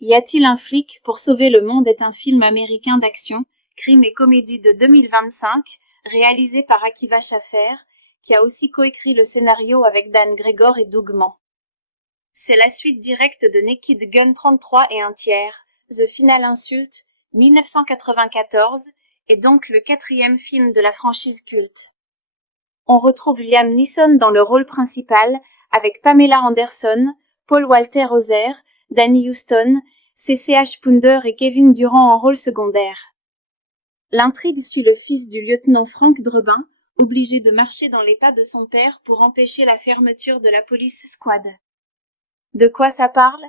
Y a-t-il un flic pour sauver le monde est un film américain d'action, crime et comédie de 2025, réalisé par Akiva Schaffer, qui a aussi coécrit le scénario avec Dan Gregor et Doug Mann. C'est la suite directe de Naked Gun 33 et un tiers, The Final Insult, 1994, et donc le 4e film de la franchise culte. On retrouve Liam Neeson dans le rôle principal, avec Pamela Anderson, Paul Walter Hauser, Danny Huston, CCH Pounder et Kevin Durant en rôle secondaire. L'intrigue suit le fils du lieutenant Frank Drebin, obligé de marcher dans les pas de son père pour empêcher la fermeture de la police squad. De quoi ça parle?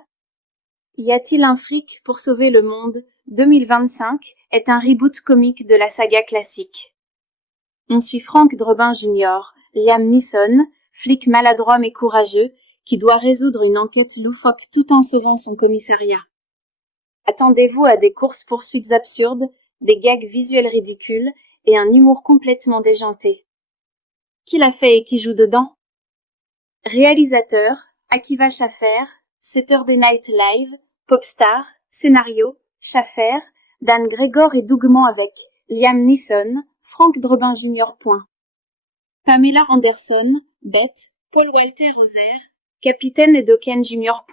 Y a-t-il un flic pour sauver le monde 2025 est un reboot comique de la saga classique. On suit Frank Drebin Jr., Liam Neeson, flic maladroit mais courageux, qui doit résoudre une enquête loufoque tout en sauvant son commissariat. Attendez-vous à des courses-poursuites absurdes, des gags visuels ridicules et un humour complètement déjanté. Qui l'a fait et qui joue dedans? Réalisateur, Akiva Schaffer, Saturday Night Live, Popstar, scénario, Schaffer, Dan Gregor et Doug Mann avec Liam Neeson, Frank Drebin Jr. Pamela Anderson, Beth, Paul Walter Hauser, Capitaine et Dokken Jr.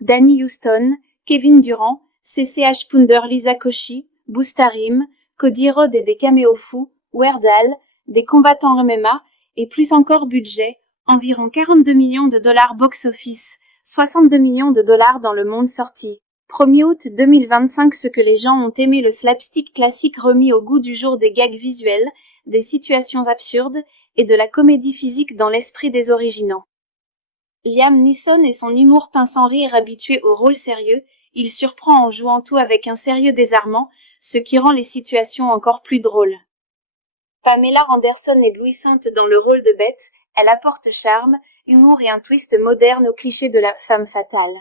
Danny Huston, Kevin Durant, CCH Pounder Lisa Koshy, Boostarim, Cody Rhodes et des caméos fous, Weird Al, des combattants MMA, et plus encore budget, environ 42 millions de dollars box-office, 62 millions de dollars dans le monde sorti. 1er août 2025 Ce que les gens ont aimé le slapstick classique remis au goût du jour des gags visuels, des situations absurdes, et de la comédie physique dans l'esprit des originaux. Liam Neeson et son humour pince sans rire habitué au rôle sérieux, il surprend en jouant tout avec un sérieux désarmant, ce qui rend les situations encore plus drôles. Pamela Anderson éblouissante dans le rôle de Beth, elle apporte charme, humour et un twist moderne au cliché de la femme fatale.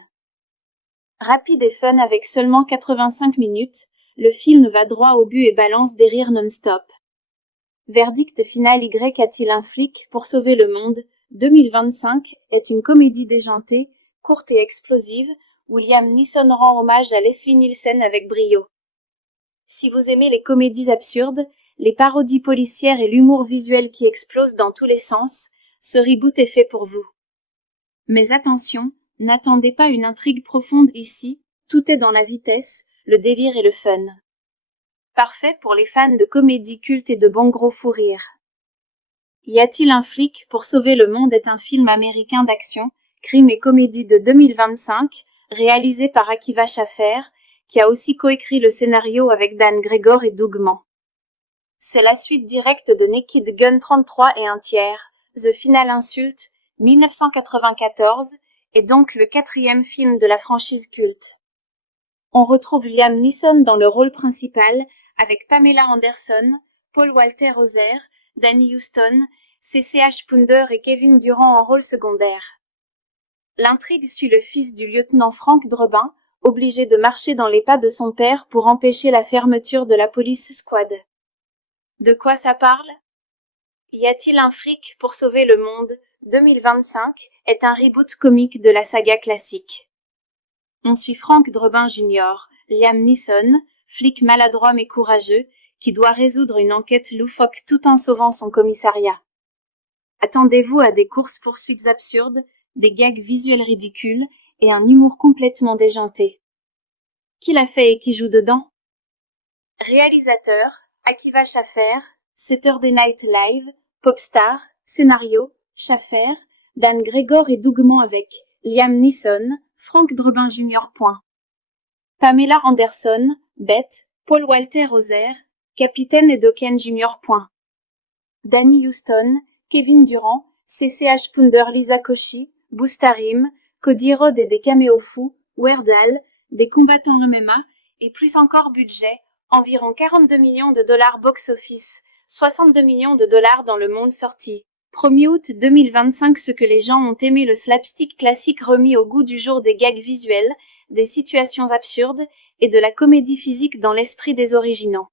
Rapide et fun avec seulement 85 minutes, le film va droit au but et balance des rires non-stop. Verdict final Y a-t-il un flic pour sauver le monde 2025 est une comédie déjantée, courte et explosive, où Liam Neeson rend hommage à Leslie Nielsen avec brio. Si vous aimez les comédies absurdes, les parodies policières et l'humour visuel qui explose dans tous les sens, ce reboot est fait pour vous. Mais attention, n'attendez pas une intrigue profonde ici, tout est dans la vitesse, le délire et le fun. Parfait pour les fans de comédie culte et de bons gros fous rires. Y a-t-il un flic pour sauver le monde est un film américain d'action, crime et comédie de 2025, réalisé par Akiva Schaffer, qui a aussi coécrit le scénario avec Dan Gregor et Doug Mann. C'est la suite directe de Naked Gun 33 et un tiers, The Final Insult, 1994, et donc le 4e film de la franchise culte. On retrouve Liam Neeson dans le rôle principal, avec Pamela Anderson, Paul Walter Hauser, Danny Huston, CCH Pounder et Kevin Durant en rôle secondaire. L'intrigue suit le fils du lieutenant Frank Drebin, obligé de marcher dans les pas de son père pour empêcher la fermeture de la police squad. De quoi ça parle? Y a-t-il un flic pour sauver le monde 2025 est un reboot comique de la saga classique. On suit Frank Drebin Jr., Liam Neeson, flic maladroit mais courageux, qui doit résoudre une enquête loufoque tout en sauvant son commissariat. Attendez-vous à des courses-poursuites absurdes, des gags visuels ridicules et un humour complètement déjanté. Qui l'a fait et qui joue dedans? Réalisateur, Akiva Schaffer, Saturday Night Live, Popstar, scénario, Schaffer, Dan Gregor et Doug Mann avec Liam Neeson, Frank Drebin Jr. Pamela Anderson, Beth, Paul Walter Hauser, Capitaine et Dokken Jr. Danny Huston, Kevin Durant, CCH Pounder Lisa Koshy, Boostarim, Cody Rhodes et des caméos fous, Weird Al, des combattants MMA, et plus encore budget, environ 42 millions de dollars box-office, 62 millions de dollars dans le monde sorti. 1er août 2025 Ce que les gens ont aimé le slapstick classique remis au goût du jour des gags visuels, des situations absurdes, et de la comédie physique dans l'esprit des originaux.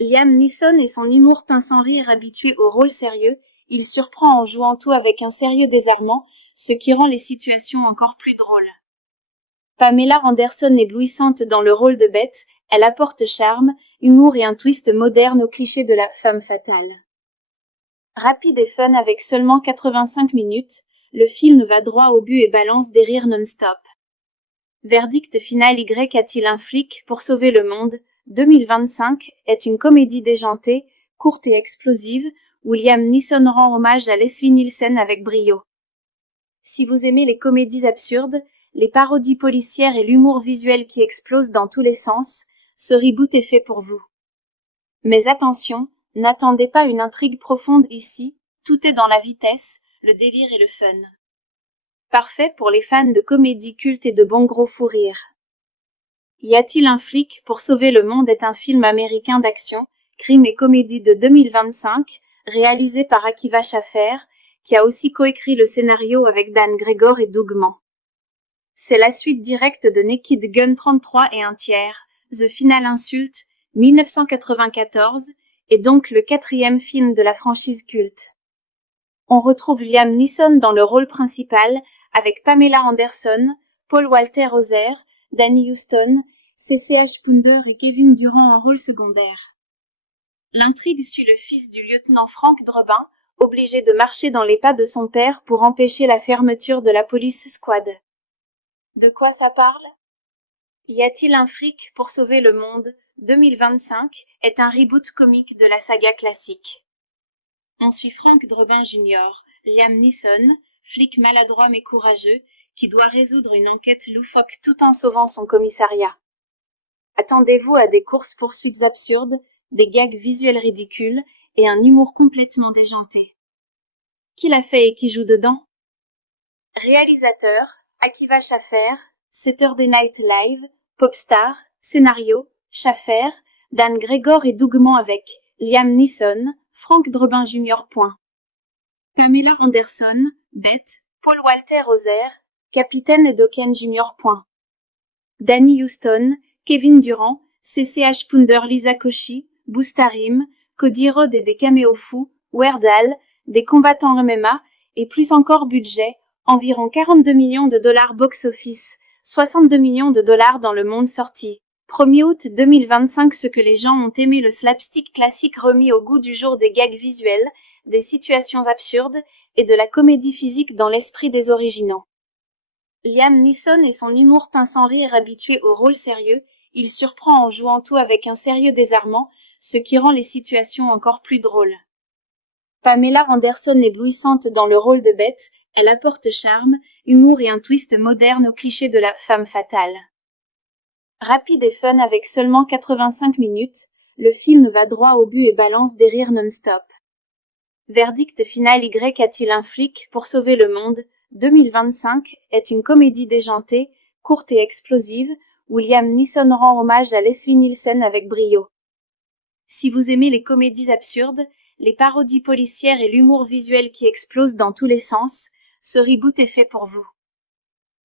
Liam Neeson et son humour pince sans rire habitué au rôle sérieux, il surprend en jouant tout avec un sérieux désarmant, ce qui rend les situations encore plus drôles. Pamela Anderson éblouissante dans le rôle de Beth, elle apporte charme, humour et un twist moderne au cliché de la femme fatale. Rapide et fun avec seulement 85 minutes, le film va droit au but et balance des rires non-stop. Verdict final: Y a-t-il un flic pour sauver le monde 2025 est une comédie déjantée, courte et explosive, où Liam Neeson rend hommage à Leslie Nielsen avec brio. Si vous aimez les comédies absurdes, les parodies policières et l'humour visuel qui explose dans tous les sens, ce reboot est fait pour vous. Mais attention, n'attendez pas une intrigue profonde ici, tout est dans la vitesse, le délire et le fun. Parfait pour les fans de comédies cultes et de bons gros fous rires. Y a-t-il un flic pour sauver le monde est un film américain d'action, crime et comédie de 2025, réalisé par Akiva Schaffer, qui a aussi coécrit le scénario avec Dan Gregor et Doug Mann. C'est la suite directe de Naked Gun 33 et un tiers, The Final Insult, 1994, et donc le 4e film de la franchise culte. On retrouve Liam Neeson dans le rôle principal, avec Pamela Anderson, Paul Walter Hauser, Danny Huston, CCH Pounder et Kevin Durant en rôle secondaire. L'intrigue suit le fils du lieutenant Frank Drebin, obligé de marcher dans les pas de son père pour empêcher la fermeture de la police squad. De quoi ça parle? Y a-t-il un flic pour sauver le monde 2025 est un reboot comique de la saga classique. On suit Frank Drebin Jr., Liam Neeson, flic maladroit mais courageux, qui doit résoudre une enquête loufoque tout en sauvant son commissariat. Attendez-vous à des courses-poursuites absurdes, des gags visuels ridicules et un humour complètement déjanté. Qui l'a fait et qui joue dedans? Réalisateur, Akiva Schaffer, Saturday Night Live, Popstar, scénario, Schaffer, Dan Gregor et Doug Mann avec Liam Neeson, Frank Drebin Jr. Pamela Anderson, Beth, Paul Walter Hauser, Capitaine Dokken Jr. Danny Huston, Kevin Durant, CCH Pounder, Lisa Koshy, Boostarim, Cody Rhodes et des caméos fous, Weird Al, des combattants MMA, et plus encore budget, environ 42 millions de dollars box-office, 62 millions de dollars dans le monde sorti. 1er août 2025. Ce que les gens ont aimé, le slapstick classique remis au goût du jour, des gags visuels, des situations absurdes, et de la comédie physique dans l'esprit des originaux. Liam Neeson et son humour peint sans rire, habitué au rôle sérieux, il surprend en jouant tout avec un sérieux désarmant, ce qui rend les situations encore plus drôles. Pamela Anderson éblouissante dans le rôle de Beth, elle apporte charme, humour et un twist moderne au cliché de la femme fatale. Rapide et fun avec seulement 85 minutes, le film va droit au but et balance des rires non-stop. Verdict final: Y a-t-il un flic pour sauver le monde 2025 est une comédie déjantée, courte et explosive, où Liam Neeson rend hommage à Leslie Nielsen avec brio. Si vous aimez les comédies absurdes, les parodies policières et l'humour visuel qui explose dans tous les sens, ce reboot est fait pour vous.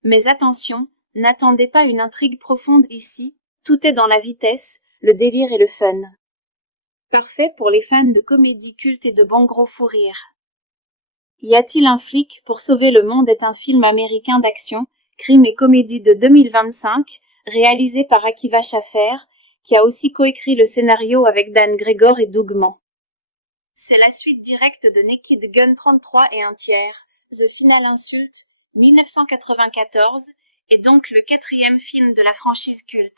Mais attention, n'attendez pas une intrigue profonde ici, tout est dans la vitesse, le délire et le fun. Parfait pour les fans de comédies cultes et de bons gros fous rires. Y a-t-il un flic pour sauver le monde est un film américain d'action, crime et comédie de 2025, réalisé par Akiva Schaffer, qui a aussi coécrit le scénario avec Dan Gregor et Doug Mann. C'est la suite directe de Naked Gun 33 et un tiers, The Final Insult, 1994, et donc le 4e film de la franchise culte.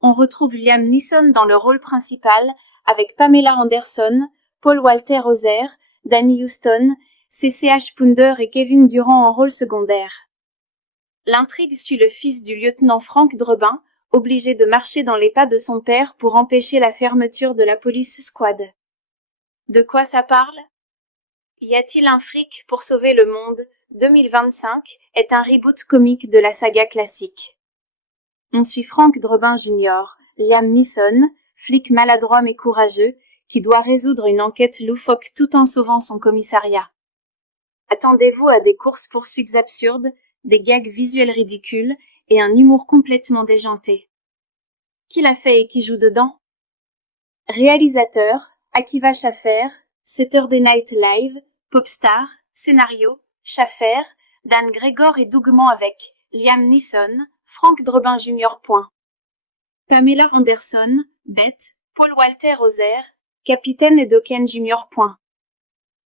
On retrouve Liam Neeson dans le rôle principal, avec Pamela Anderson, Paul Walter Hauser, Danny Huston, CCH Pounder et Kevin Durant en rôle secondaire. L'intrigue suit le fils du lieutenant Frank Drebin, obligé de marcher dans les pas de son père pour empêcher la fermeture de la police squad. De quoi ça parle? Y a-t-il un flic pour sauver le monde 2025 est un reboot comique de la saga classique. On suit Frank Drebin Jr., Liam Neeson, flic maladroit mais courageux, qui doit résoudre une enquête loufoque tout en sauvant son commissariat. Attendez-vous à des courses-poursuites absurdes, des gags visuels ridicules et un humour complètement déjanté. Qui l'a fait et qui joue dedans? Réalisateur, Akiva Schaffer, Saturday Night Live, Popstar, scénario, Schaffer, Dan Gregor et Doug Mann avec Liam Neeson, Frank Drebin Jr. Pamela Anderson, Beth, Paul Walter Hauser, Capitaine Edoken Jr.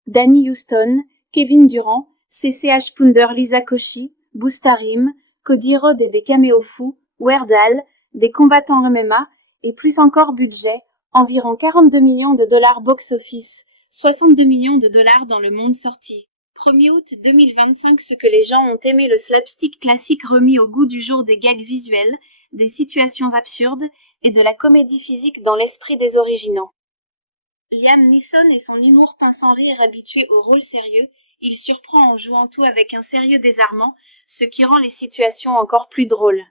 Danny Houston, Kevin Durant, CCH Pounder Lisa Koshy, Boostarim, Cody Rhodes et des caméos fous, Weird Al, des combattants MMA, et plus encore budget, environ 42 millions de dollars box-office, 62 millions de dollars dans le monde sorti. 1er août 2025. Ce que les gens ont aimé, le slapstick classique remis au goût du jour, des gags visuels, des situations absurdes et de la comédie physique dans l'esprit des originaux. Liam Neeson et son humour pince sans rire, habitué au rôle sérieux, il surprend en jouant tout avec un sérieux désarmant, ce qui rend les situations encore plus drôles.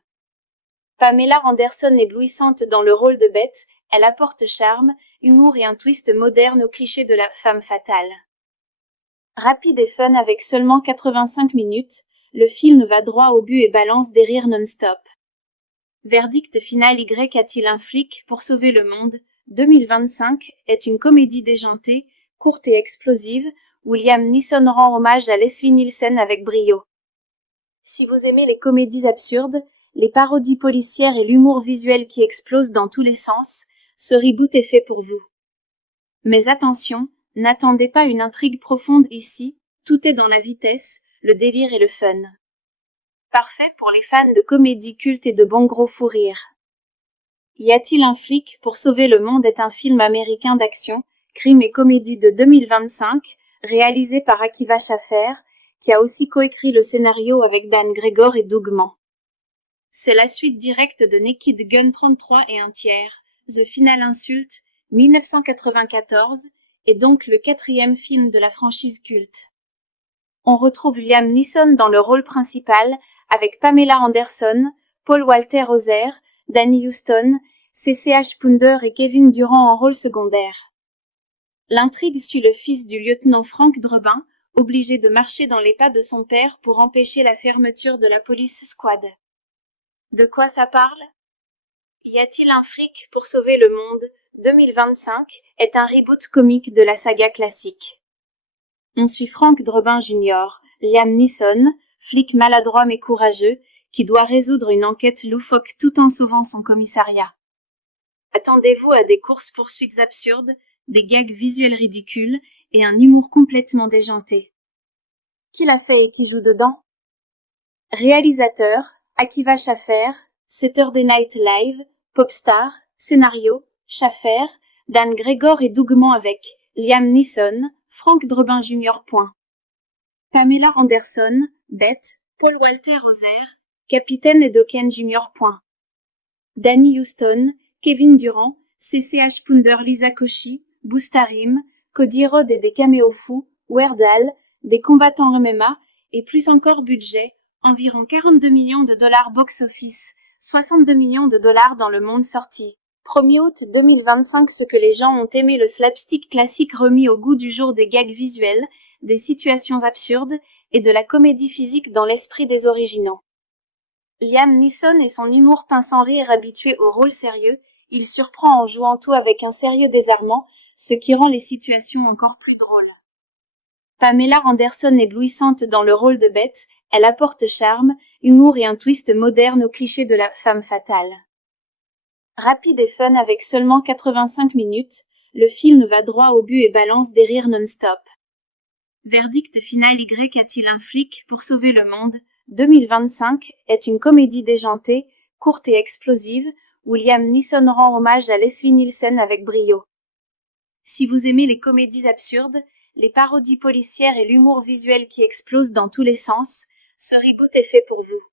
Pamela Anderson éblouissante dans le rôle de Beth, elle apporte charme, humour et un twist moderne au cliché de la femme fatale. Rapide et fun avec seulement 85 minutes, le film va droit au but et balance des rires non-stop. Verdict final: Y a-t-il un flic pour sauver le monde 2025 est une comédie déjantée, courte et explosive, où Liam Neeson rend hommage à Leslie Nielsen avec brio. Si vous aimez les comédies absurdes, les parodies policières et l'humour visuel qui explose dans tous les sens, ce reboot est fait pour vous. Mais attention, n'attendez pas une intrigue profonde ici, tout est dans la vitesse, le délire et le fun. Parfait pour les fans de comédie culte et de bons gros fous rires. Y a-t-il un flic pour sauver le monde est un film américain d'action, crime et comédie de 2025, réalisé par Akiva Schaffer, qui a aussi coécrit le scénario avec Dan Gregor et Doug Mann. C'est la suite directe de Naked Gun 33 et un tiers, The Final Insult, 1994, et donc le 4e film de la franchise culte. On retrouve Liam Neeson dans le rôle principal, avec Pamela Anderson, Paul Walter Hauser, Danny Houston, CCH Pounder et Kevin Durant en rôle secondaire. L'intrigue suit le fils du lieutenant Frank Drebin, obligé de marcher dans les pas de son père pour empêcher la fermeture de la police squad. De quoi ça parle? Y a-t-il un flic pour sauver le monde 2025 est un reboot comique de la saga classique. On suit Frank Drebin Jr., Liam Neeson, flic maladroit mais courageux, qui doit résoudre une enquête loufoque tout en sauvant son commissariat. Attendez-vous à des courses-poursuites absurdes, des gags visuels ridicules et un humour complètement déjanté. Qui l'a fait et qui joue dedans? Réalisateur, Akiva Schaffer, Saturday Night Live, Popstar, scénario, Schaffer, Dan Gregor et Doug Mann avec Liam Neeson, Frank Drebin Jr. Pamela Anderson, Beth, Paul Walter Hauser, Capitaine Edoken Jr. Danny Houston, Kevin Durant, CCH Pounder Lisa Koshy, Boostarim, Cody Rhodes et des caméos fous, Weird Al, des combattants MMA, et plus encore budget, environ 42 millions de dollars box-office, 62 millions de dollars dans le monde sorti. 1er août 2025. Ce que les gens ont aimé, le slapstick classique remis au goût du jour, des gags visuels, des situations absurdes et de la comédie physique dans l'esprit des originaux. Liam Neeson et son humour pince sans rire, habitué au rôle sérieux, il surprend en jouant tout avec un sérieux désarmant, ce qui rend les situations encore plus drôles. Pamela Anderson éblouissante dans le rôle de Beth, elle apporte charme, humour et un twist moderne au cliché de la femme fatale. Rapide et fun avec seulement 85 minutes, le film va droit au but et balance des rires non-stop. Verdict final: Y a-t-il un flic pour sauver le monde 2025 est une comédie déjantée, courte et explosive, où Liam Neeson rend hommage à Leslie Nielsen avec brio. Si vous aimez les comédies absurdes, les parodies policières et l'humour visuel qui explose dans tous les sens, ce reboot est fait pour vous.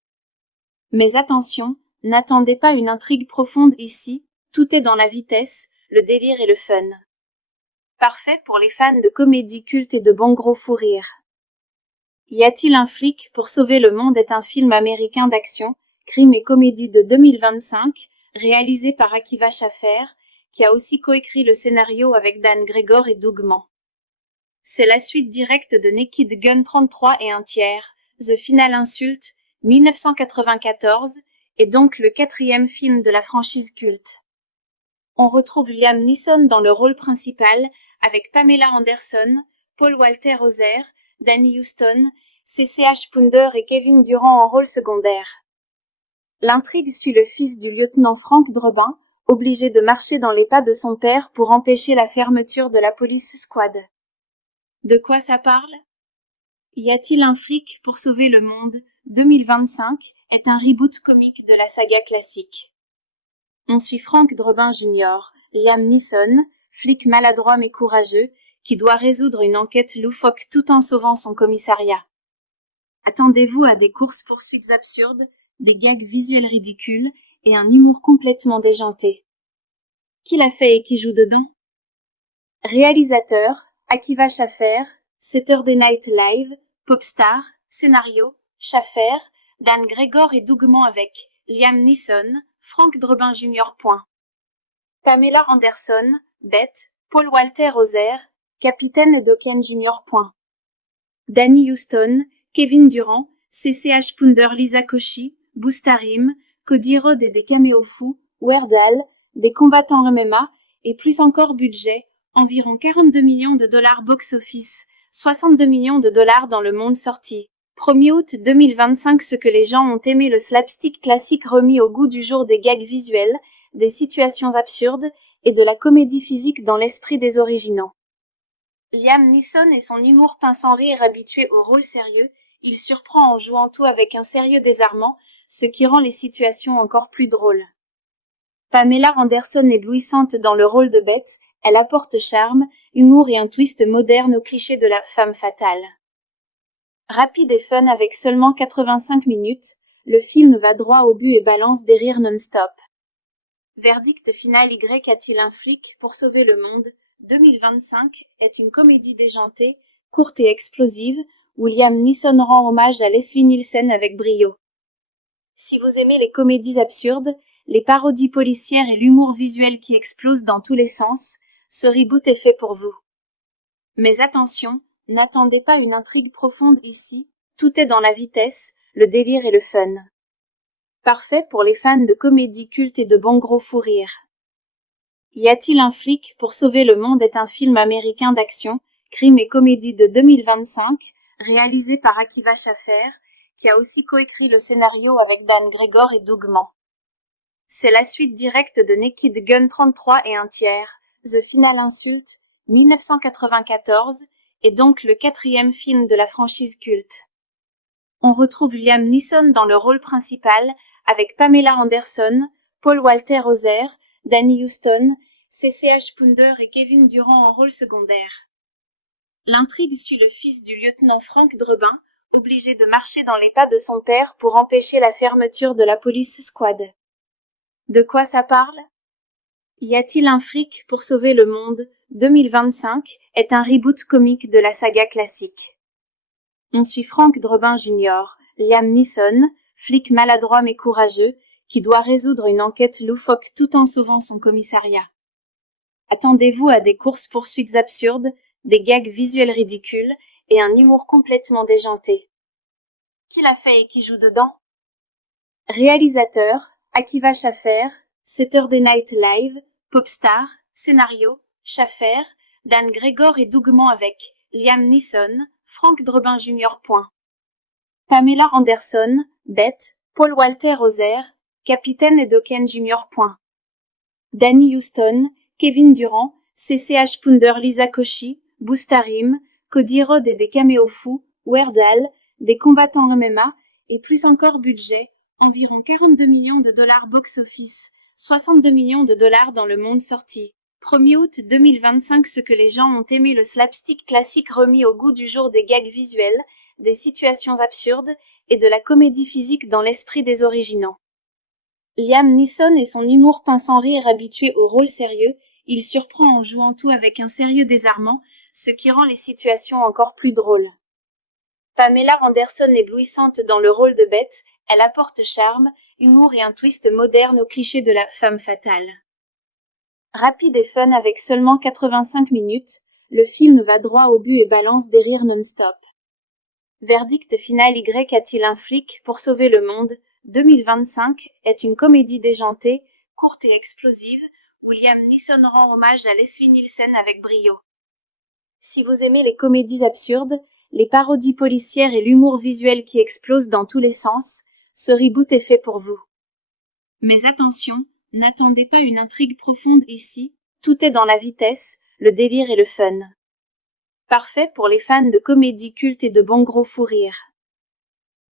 Mais attention, n'attendez pas une intrigue profonde ici, tout est dans la vitesse, le délire et le fun. Parfait pour les fans de comédie culte et de bons gros fous rires. Y a-t-il un flic pour sauver le monde est un film américain d'action, crime et comédie de 2025, réalisé par Akiva Schaffer, qui a aussi coécrit le scénario avec Dan Gregor et Doug Mann. C'est la suite directe de Naked Gun 33 et un tiers, The Final Insult, 1994, et donc le 4e film de la franchise culte. On retrouve Liam Neeson dans le rôle principal, avec Pamela Anderson, Paul Walter Hauser, Danny Houston, CCH Pounder et Kevin Durant en rôle secondaire. L'intrigue suit le fils du lieutenant Frank Drebin, obligé de marcher dans les pas de son père pour empêcher la fermeture de la police squad. De quoi ça parle? Y a-t-il un flic pour sauver le monde 2025 est un reboot comique de la saga classique. On suit Frank Drebin Jr., Liam Neeson, flic maladroit mais courageux, qui doit résoudre une enquête loufoque tout en sauvant son commissariat. Attendez-vous à des courses-poursuites absurdes, des gags visuels ridicules et un humour complètement déjanté. Qui l'a fait et qui joue dedans? Réalisateur, Akiva Schaffer, Saturday Night Live, Popstar, scénario, Schaffer, Dan Gregor et Dougman avec Liam Neeson, Frank Drebin Jr. Pamela Anderson, Beth, Paul Walter Hauser, Capitaine Dokken Jr. Danny Huston, Kevin Durant, CCH Pounder Lisa Koshy, Boostarim, Cody Rhodes et des caméos fous, Weird Al, des combattants MMA, et plus encore budget, environ 42 millions de dollars box-office, 62 millions de dollars dans le monde sorti. 1er août 2025. Ce que les gens ont aimé, le slapstick classique remis au goût du jour, des gags visuels, des situations absurdes et de la comédie physique dans l'esprit des originaux. Liam Neeson et son humour pince sans rire, habitué au rôle sérieux, il surprend en jouant tout avec un sérieux désarmant, ce qui rend les situations encore plus drôles. Pamela Anderson éblouissante dans le rôle de Beth, elle apporte charme, humour et un twist moderne au cliché de la femme fatale. Rapide et fun avec seulement 85 minutes, le film va droit au but et balance des rires non-stop. Verdict final. Y a-t-il un flic pour sauver le monde 2025 est une comédie déjantée, courte et explosive, où Liam Neeson rend hommage à Leslie Nielsen avec brio. Si vous aimez les comédies absurdes, les parodies policières et l'humour visuel qui explose dans tous les sens, ce reboot est fait pour vous. Mais attention, n'attendez pas une intrigue profonde ici, tout est dans la vitesse, le délire et le fun. Parfait pour les fans de comédie culte et de bons gros fous rires. Y a-t-il un flic pour sauver le monde est un film américain d'action, crime et comédie de 2025, réalisé par Akiva Schaffer, qui a aussi coécrit le scénario avec Dan Gregor et Dougman. C'est la suite directe de Naked Gun 33 et un tiers, The Final Insult, 1994, et donc le 4e film de la franchise culte. On retrouve Liam Neeson dans le rôle principal, avec Pamela Anderson, Paul Walter Hauser, Danny Huston, CCH Pounder et Kevin Durant en rôle secondaire. L'intrigue suit le fils du lieutenant Frank Drebin, obligé de marcher dans les pas de son père pour empêcher la fermeture de la police squad. De quoi ça parle? Y a-t-il un flic pour sauver le monde 2025 est un reboot comique de la saga classique. On suit Frank Drebin Jr., Liam Neeson, flic maladroit mais courageux, qui doit résoudre une enquête loufoque tout en sauvant son commissariat. Attendez-vous à des courses-poursuites absurdes, des gags visuels ridicules et un humour complètement déjanté. Qui l'a fait et qui joue dedans? Réalisateur, Akiva Schaffer, Saturday Night Live, Popstar, scénario, Schaffer, Dan Gregor et Dougman avec Liam Neeson, Frank Drebin Jr. Pamela Anderson, Beth, Paul Walter Hauser, Capitaine Dokken Jr. Danny Huston, Kevin Durant, CCH Pounder Lisa Koshy, Boostarim, Cody Rhodes et des caméos fous, Weird Al, des combattants MMA, et plus encore budget, environ 42 millions de dollars box-office, 62 millions de dollars dans le monde sorti. 1er août 2025. Ce que les gens ont aimé, le slapstick classique remis au goût du jour, des gags visuels, des situations absurdes et de la comédie physique dans l'esprit des originaux. Liam Neeson et son humour pince sans rire, habitué au rôle sérieux, il surprend en jouant tout avec un sérieux désarmant, ce qui rend les situations encore plus drôles. Pamela Anderson éblouissante dans le rôle de Beth, elle apporte charme, humour et un twist moderne au cliché de la femme fatale. Rapide et fun avec seulement 85 minutes, le film va droit au but et balance des rires non-stop. Verdict final. Y a-t-il un flic pour sauver le monde 2025 est une comédie déjantée, courte et explosive, où Liam Neeson rend hommage à Leslie Nielsen avec brio. Si vous aimez les comédies absurdes, les parodies policières et l'humour visuel qui explose dans tous les sens, ce reboot est fait pour vous. Mais attention, n'attendez pas une intrigue profonde ici, tout est dans la vitesse, le délire et le fun. Parfait pour les fans de comédie culte et de bon gros fou rire.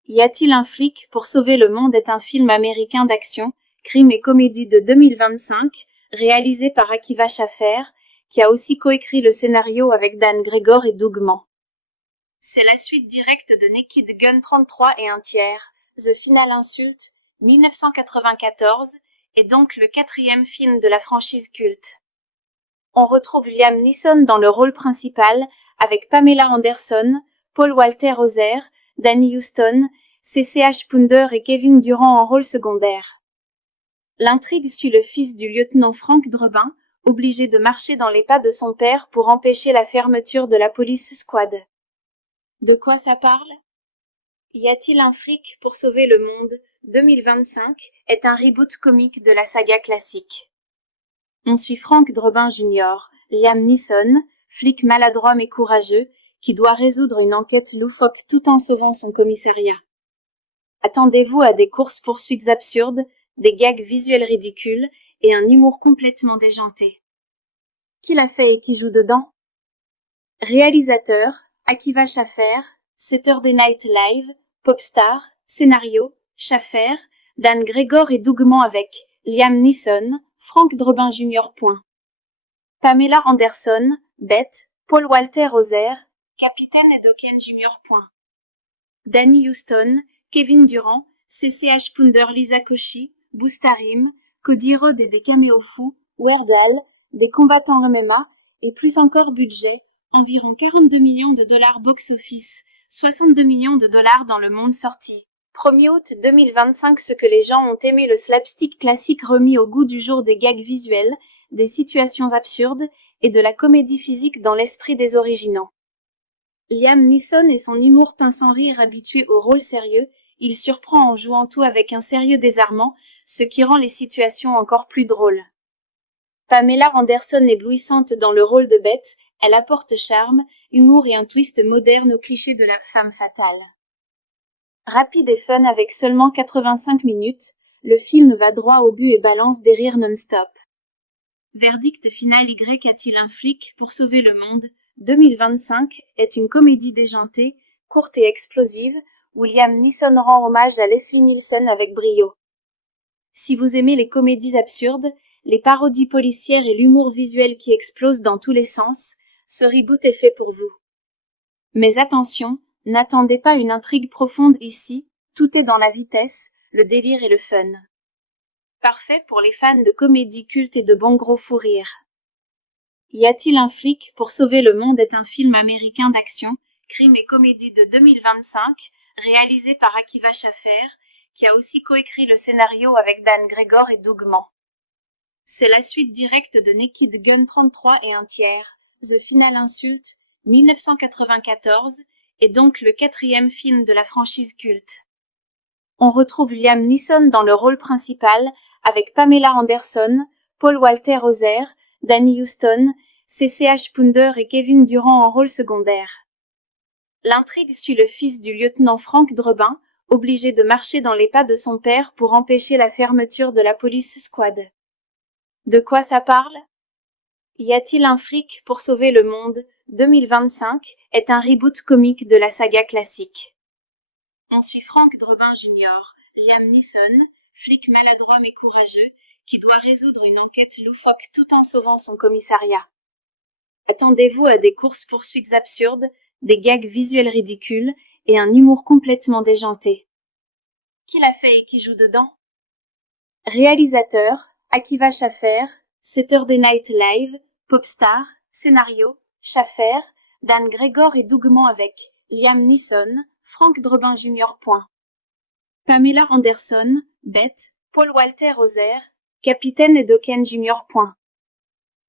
Y a-t-il un flic pour sauver le monde est un film américain d'action, crime et comédie de 2025, réalisé par Akiva Schaffer, qui a aussi coécrit le scénario avec Dan Gregor et Doug Mann. C'est la suite directe de Naked Gun 33 et un tiers, The Final Insult, 1994, et donc le 4e film de la franchise culte. On retrouve Liam Neeson dans le rôle principal, avec Pamela Anderson, Paul Walter Hauser, Danny Huston, CCH Pounder et Kevin Durant en rôle secondaire. L'intrigue suit le fils du lieutenant Frank Drebin, obligé de marcher dans les pas de son père pour empêcher la fermeture de la police squad. De quoi ça parle? Y a-t-il un flic pour sauver le monde 2025 est un reboot comique de la saga classique. On suit Frank Drebin Jr., Liam Neeson, flic maladroit mais courageux, qui doit résoudre une enquête loufoque tout en sauvant son commissariat. Attendez-vous à des courses-poursuites absurdes, des gags visuels ridicules et un humour complètement déjanté. Qui l'a fait et qui joue dedans? Réalisateur, Akiva Schaffer, Saturday Night Live, Popstar, scénario, Schaffer, Dan Gregor et Doug Mann avec Liam Neeson, Frank Drebin Jr. Pamela Anderson, Beth, Paul Walter Hauser, Capitaine Edoken Jr. Danny Huston, Kevin Durant, CCH Pounder Lisa Koshy, Boostarim, Cody Rhodes et des caméos fous, Weird Al, des combattants MMA, et plus encore budget, environ 42 millions de dollars box-office, 62 millions de dollars dans le monde sorti. 1er août 2025 Ce que les gens ont aimé le slapstick classique remis au goût du jour des gags visuels, des situations absurdes, et de la comédie physique dans l'esprit des originaux. Liam Neeson et son humour pince sans rire habitué au rôle sérieux, il surprend en jouant tout avec un sérieux désarmant, ce qui rend les situations encore plus drôles. Pamela Anderson éblouissante dans le rôle de Beth, elle apporte charme, humour et un twist moderne au cliché de la femme fatale. Rapide et fun avec seulement 85 minutes, le film va droit au but et balance des rires non-stop. Verdict final Y a-t-il un flic pour sauver le monde 2025 est une comédie déjantée, courte et explosive, où Liam Neeson rend hommage à Leslie Nielsen avec brio. Si vous aimez les comédies absurdes, les parodies policières et l'humour visuel qui explose dans tous les sens, ce reboot est fait pour vous. Mais attention, n'attendez pas une intrigue profonde ici, tout est dans la vitesse, le délire et le fun. Parfait pour les fans de comédie culte et de bon gros fou rire. Y a-t-il un flic pour sauver le monde est un film américain d'action, crime et comédie de 2025, réalisé par Akiva Schaffer, qui a aussi coécrit le scénario avec Dan Gregor et Doug Mann. C'est la suite directe de Naked Gun 33 et un tiers, The Final Insult, 1994, et donc le 4e film de la franchise culte. On retrouve Liam Neeson dans le rôle principal, avec Pamela Anderson, Paul Walter Hauser, Danny Huston, CCH Pounder et Kevin Durant en rôle secondaire. L'intrigue suit le fils du lieutenant Frank Drebin, obligé de marcher dans les pas de son père pour empêcher la fermeture de la police squad. De quoi ça parle? Y a-t-il un flic pour sauver le monde 2025 est un reboot comique de la saga classique. On suit Frank Drebin Jr., Liam Neeson, flic maladroit mais courageux, qui doit résoudre une enquête loufoque tout en sauvant son commissariat. Attendez-vous à des courses-poursuites absurdes, des gags visuels ridicules et un humour complètement déjanté. Qui l'a fait et qui joue dedans? Réalisateur, Akiva Schaffer, Saturday Night Live, Popstar, scénario, Schaffer, Dan Gregor et Doug Mann avec Liam Neeson, Frank Drebin Jr. Pamela Anderson, Beth, Paul Walter Hauser, Capitaine Edoken Jr.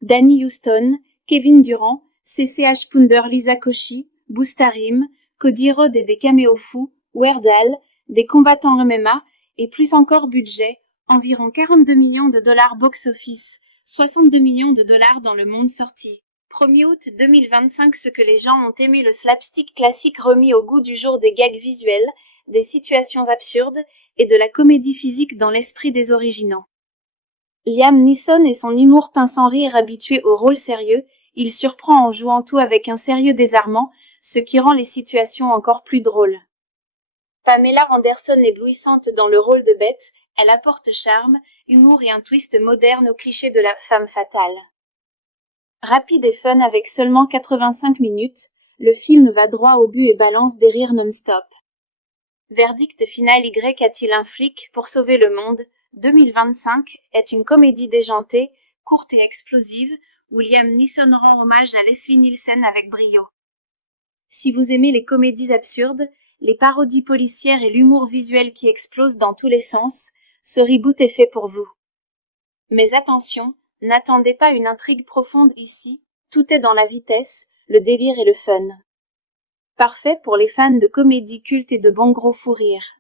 Danny Huston, Kevin Durant, CCH Pounder Lisa Koshy, Boostarim, Cody Rhodes et des caméos fous, Weird Al, des combattants MMA, et plus encore budget, environ 42 millions de dollars box-office, 62 millions de dollars dans le monde sorti. 1er août 2025 Ce que les gens ont aimé le slapstick classique remis au goût du jour des gags visuels, des situations absurdes, et de la comédie physique dans l'esprit des originaux. Liam Neeson et son humour pince sans rire habitué au rôle sérieux, il surprend en jouant tout avec un sérieux désarmant, ce qui rend les situations encore plus drôles. Pamela Anderson éblouissante dans le rôle de Beth, elle apporte charme, humour et un twist moderne au cliché de la femme fatale. Rapide et fun avec seulement 85 minutes, le film va droit au but et balance des rires non-stop. Verdict final: Y a-t-il un flic pour sauver le monde 2025 est une comédie déjantée, courte et explosive, où Liam Neeson rend hommage à Leslie Nielsen avec brio. Si vous aimez les comédies absurdes, les parodies policières et l'humour visuel qui explose dans tous les sens, ce reboot est fait pour vous. Mais attention, n'attendez pas une intrigue profonde ici, tout est dans la vitesse, le délire et le fun. Parfait pour les fans de comédie culte et de bons gros fous rires.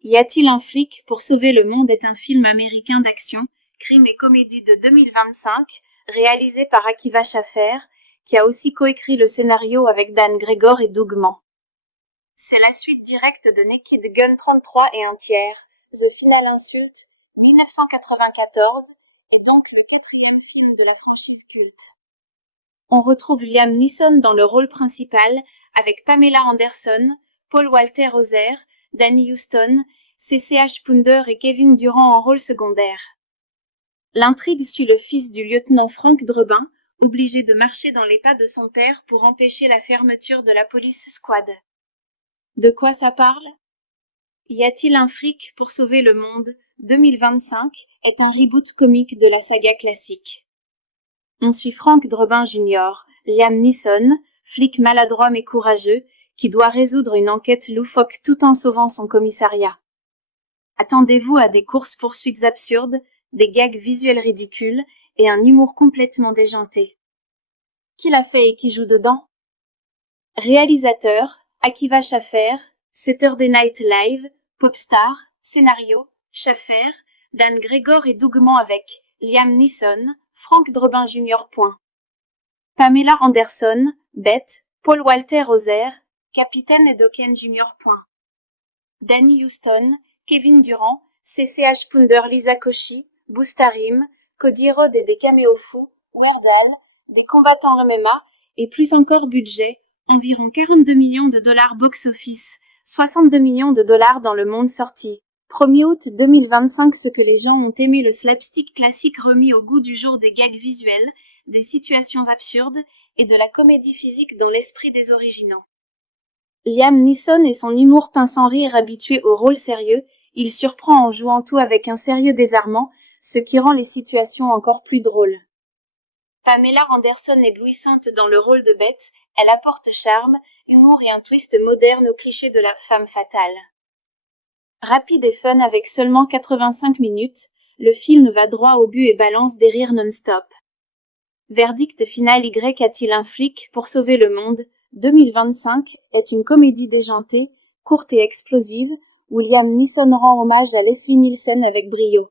Y a-t-il un flic pour sauver le monde est un film américain d'action, crime et comédie de 2025, réalisé par Akiva Schaffer, qui a aussi coécrit le scénario avec Dan Gregor et Doug Mann. C'est la suite directe de Naked Gun 33 et un tiers, The Final Insult, 1994, et donc le 4e film de la franchise culte. On retrouve Liam Neeson dans le rôle principal, avec Pamela Anderson, Paul Walter Hauser, Danny Huston, CCH Pounder et Kevin Durant en rôle secondaire. L'intrigue suit le fils du lieutenant Frank Drebin, obligé de marcher dans les pas de son père pour empêcher la fermeture de la police squad. De quoi ça parle? Y a-t-il un flic pour sauver le monde 2025 est un reboot comique de la saga classique. On suit Frank Drebin Jr., Liam Neeson, flic maladroit mais courageux, qui doit résoudre une enquête loufoque tout en sauvant son commissariat. Attendez-vous à des courses-poursuites absurdes, des gags visuels ridicules et un humour complètement déjanté. Qui l'a fait et qui joue dedans? Réalisateur, Akiva Schaffer, Saturday Night Live, Popstar, scénario, Schaffer, Dan Gregor et Doug Mann avec Liam Neeson, Frank Drebin Jr. Pamela Anderson, Beth, Paul Walter Hauser, Capitaine Edoken Jr. Danny Huston, Kevin Durant, CCH Pounder, Lisa Koshy, Boostarim, Cody Rhodes et des caméos fous, Weird Al, des combattants MMA, et plus encore budget, environ 42 millions de dollars box-office, 62 millions de dollars dans le monde sorti. 1er août 2025. Ce que les gens ont aimé, le slapstick classique remis au goût du jour, des gags visuels, des situations absurdes et de la comédie physique dans l'esprit des originaux. Liam Neeson et son humour pince sans rire habitué au rôle sérieux, il surprend en jouant tout avec un sérieux désarmant, ce qui rend les situations encore plus drôles. Pamela Anderson éblouissante dans le rôle de Beth, elle apporte charme, humour et un twist moderne au cliché de la femme fatale. Rapide et fun avec seulement 85 minutes, le film va droit au but et balance des rires non-stop. Verdict final: Y a-t-il un flic pour sauver le monde 2025 est une comédie déjantée, courte et explosive, où Liam Neeson rend hommage à Leslie Nielsen avec brio.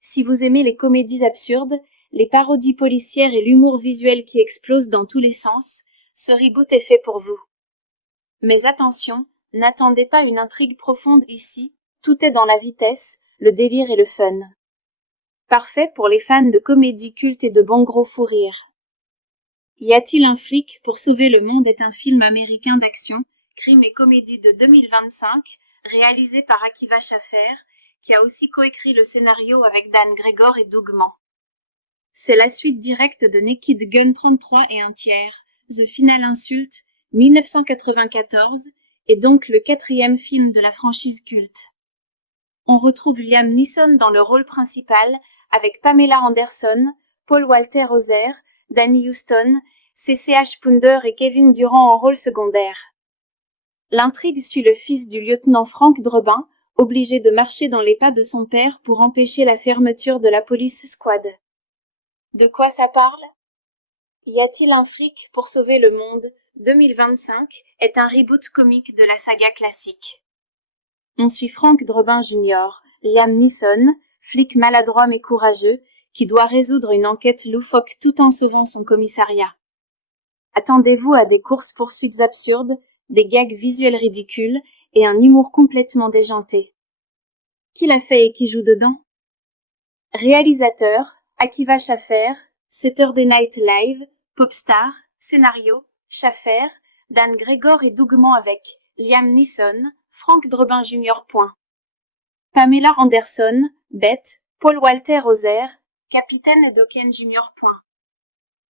Si vous aimez les comédies absurdes, les parodies policières et l'humour visuel qui explose dans tous les sens, ce reboot est fait pour vous. Mais attention, n'attendez pas une intrigue profonde ici, tout est dans la vitesse, le délire et le fun. Parfait pour les fans de comédie culte et de bons gros fous rires. Y a-t-il un flic pour sauver le monde est un film américain d'action, crime et comédie de 2025, réalisé par Akiva Schaffer, qui a aussi coécrit le scénario avec Dan Gregor et Doug Mann. C'est la suite directe de Naked Gun 33 et un tiers, The Final Insult, 1994, et donc le 4e film de la franchise culte. On retrouve Liam Neeson dans le rôle principal, avec Pamela Anderson, Paul Walter Hauser, Danny Huston, CCH Pounder et Kevin Durant en rôle secondaire. L'intrigue suit le fils du lieutenant Frank Drebin, obligé de marcher dans les pas de son père pour empêcher la fermeture de la police squad. De quoi ça parle? Y a-t-il un flic pour sauver le monde 2025 est un reboot comique de la saga classique. On suit Frank Drebin Jr., Liam Neeson, flic maladroit mais courageux, qui doit résoudre une enquête loufoque tout en sauvant son commissariat. Attendez-vous à des courses-poursuites absurdes, des gags visuels ridicules et un humour complètement déjanté. Qui l'a fait et qui joue dedans? Réalisateur, Akiva Schaffer, Saturday Night Live, Popstar, scénario, Schaffer, Dan Gregor et Dougman avec Liam Neeson, Frank Drebin Jr. Pamela Anderson, Beth, Paul Walter Hauser, Capitaine Dokken Jr.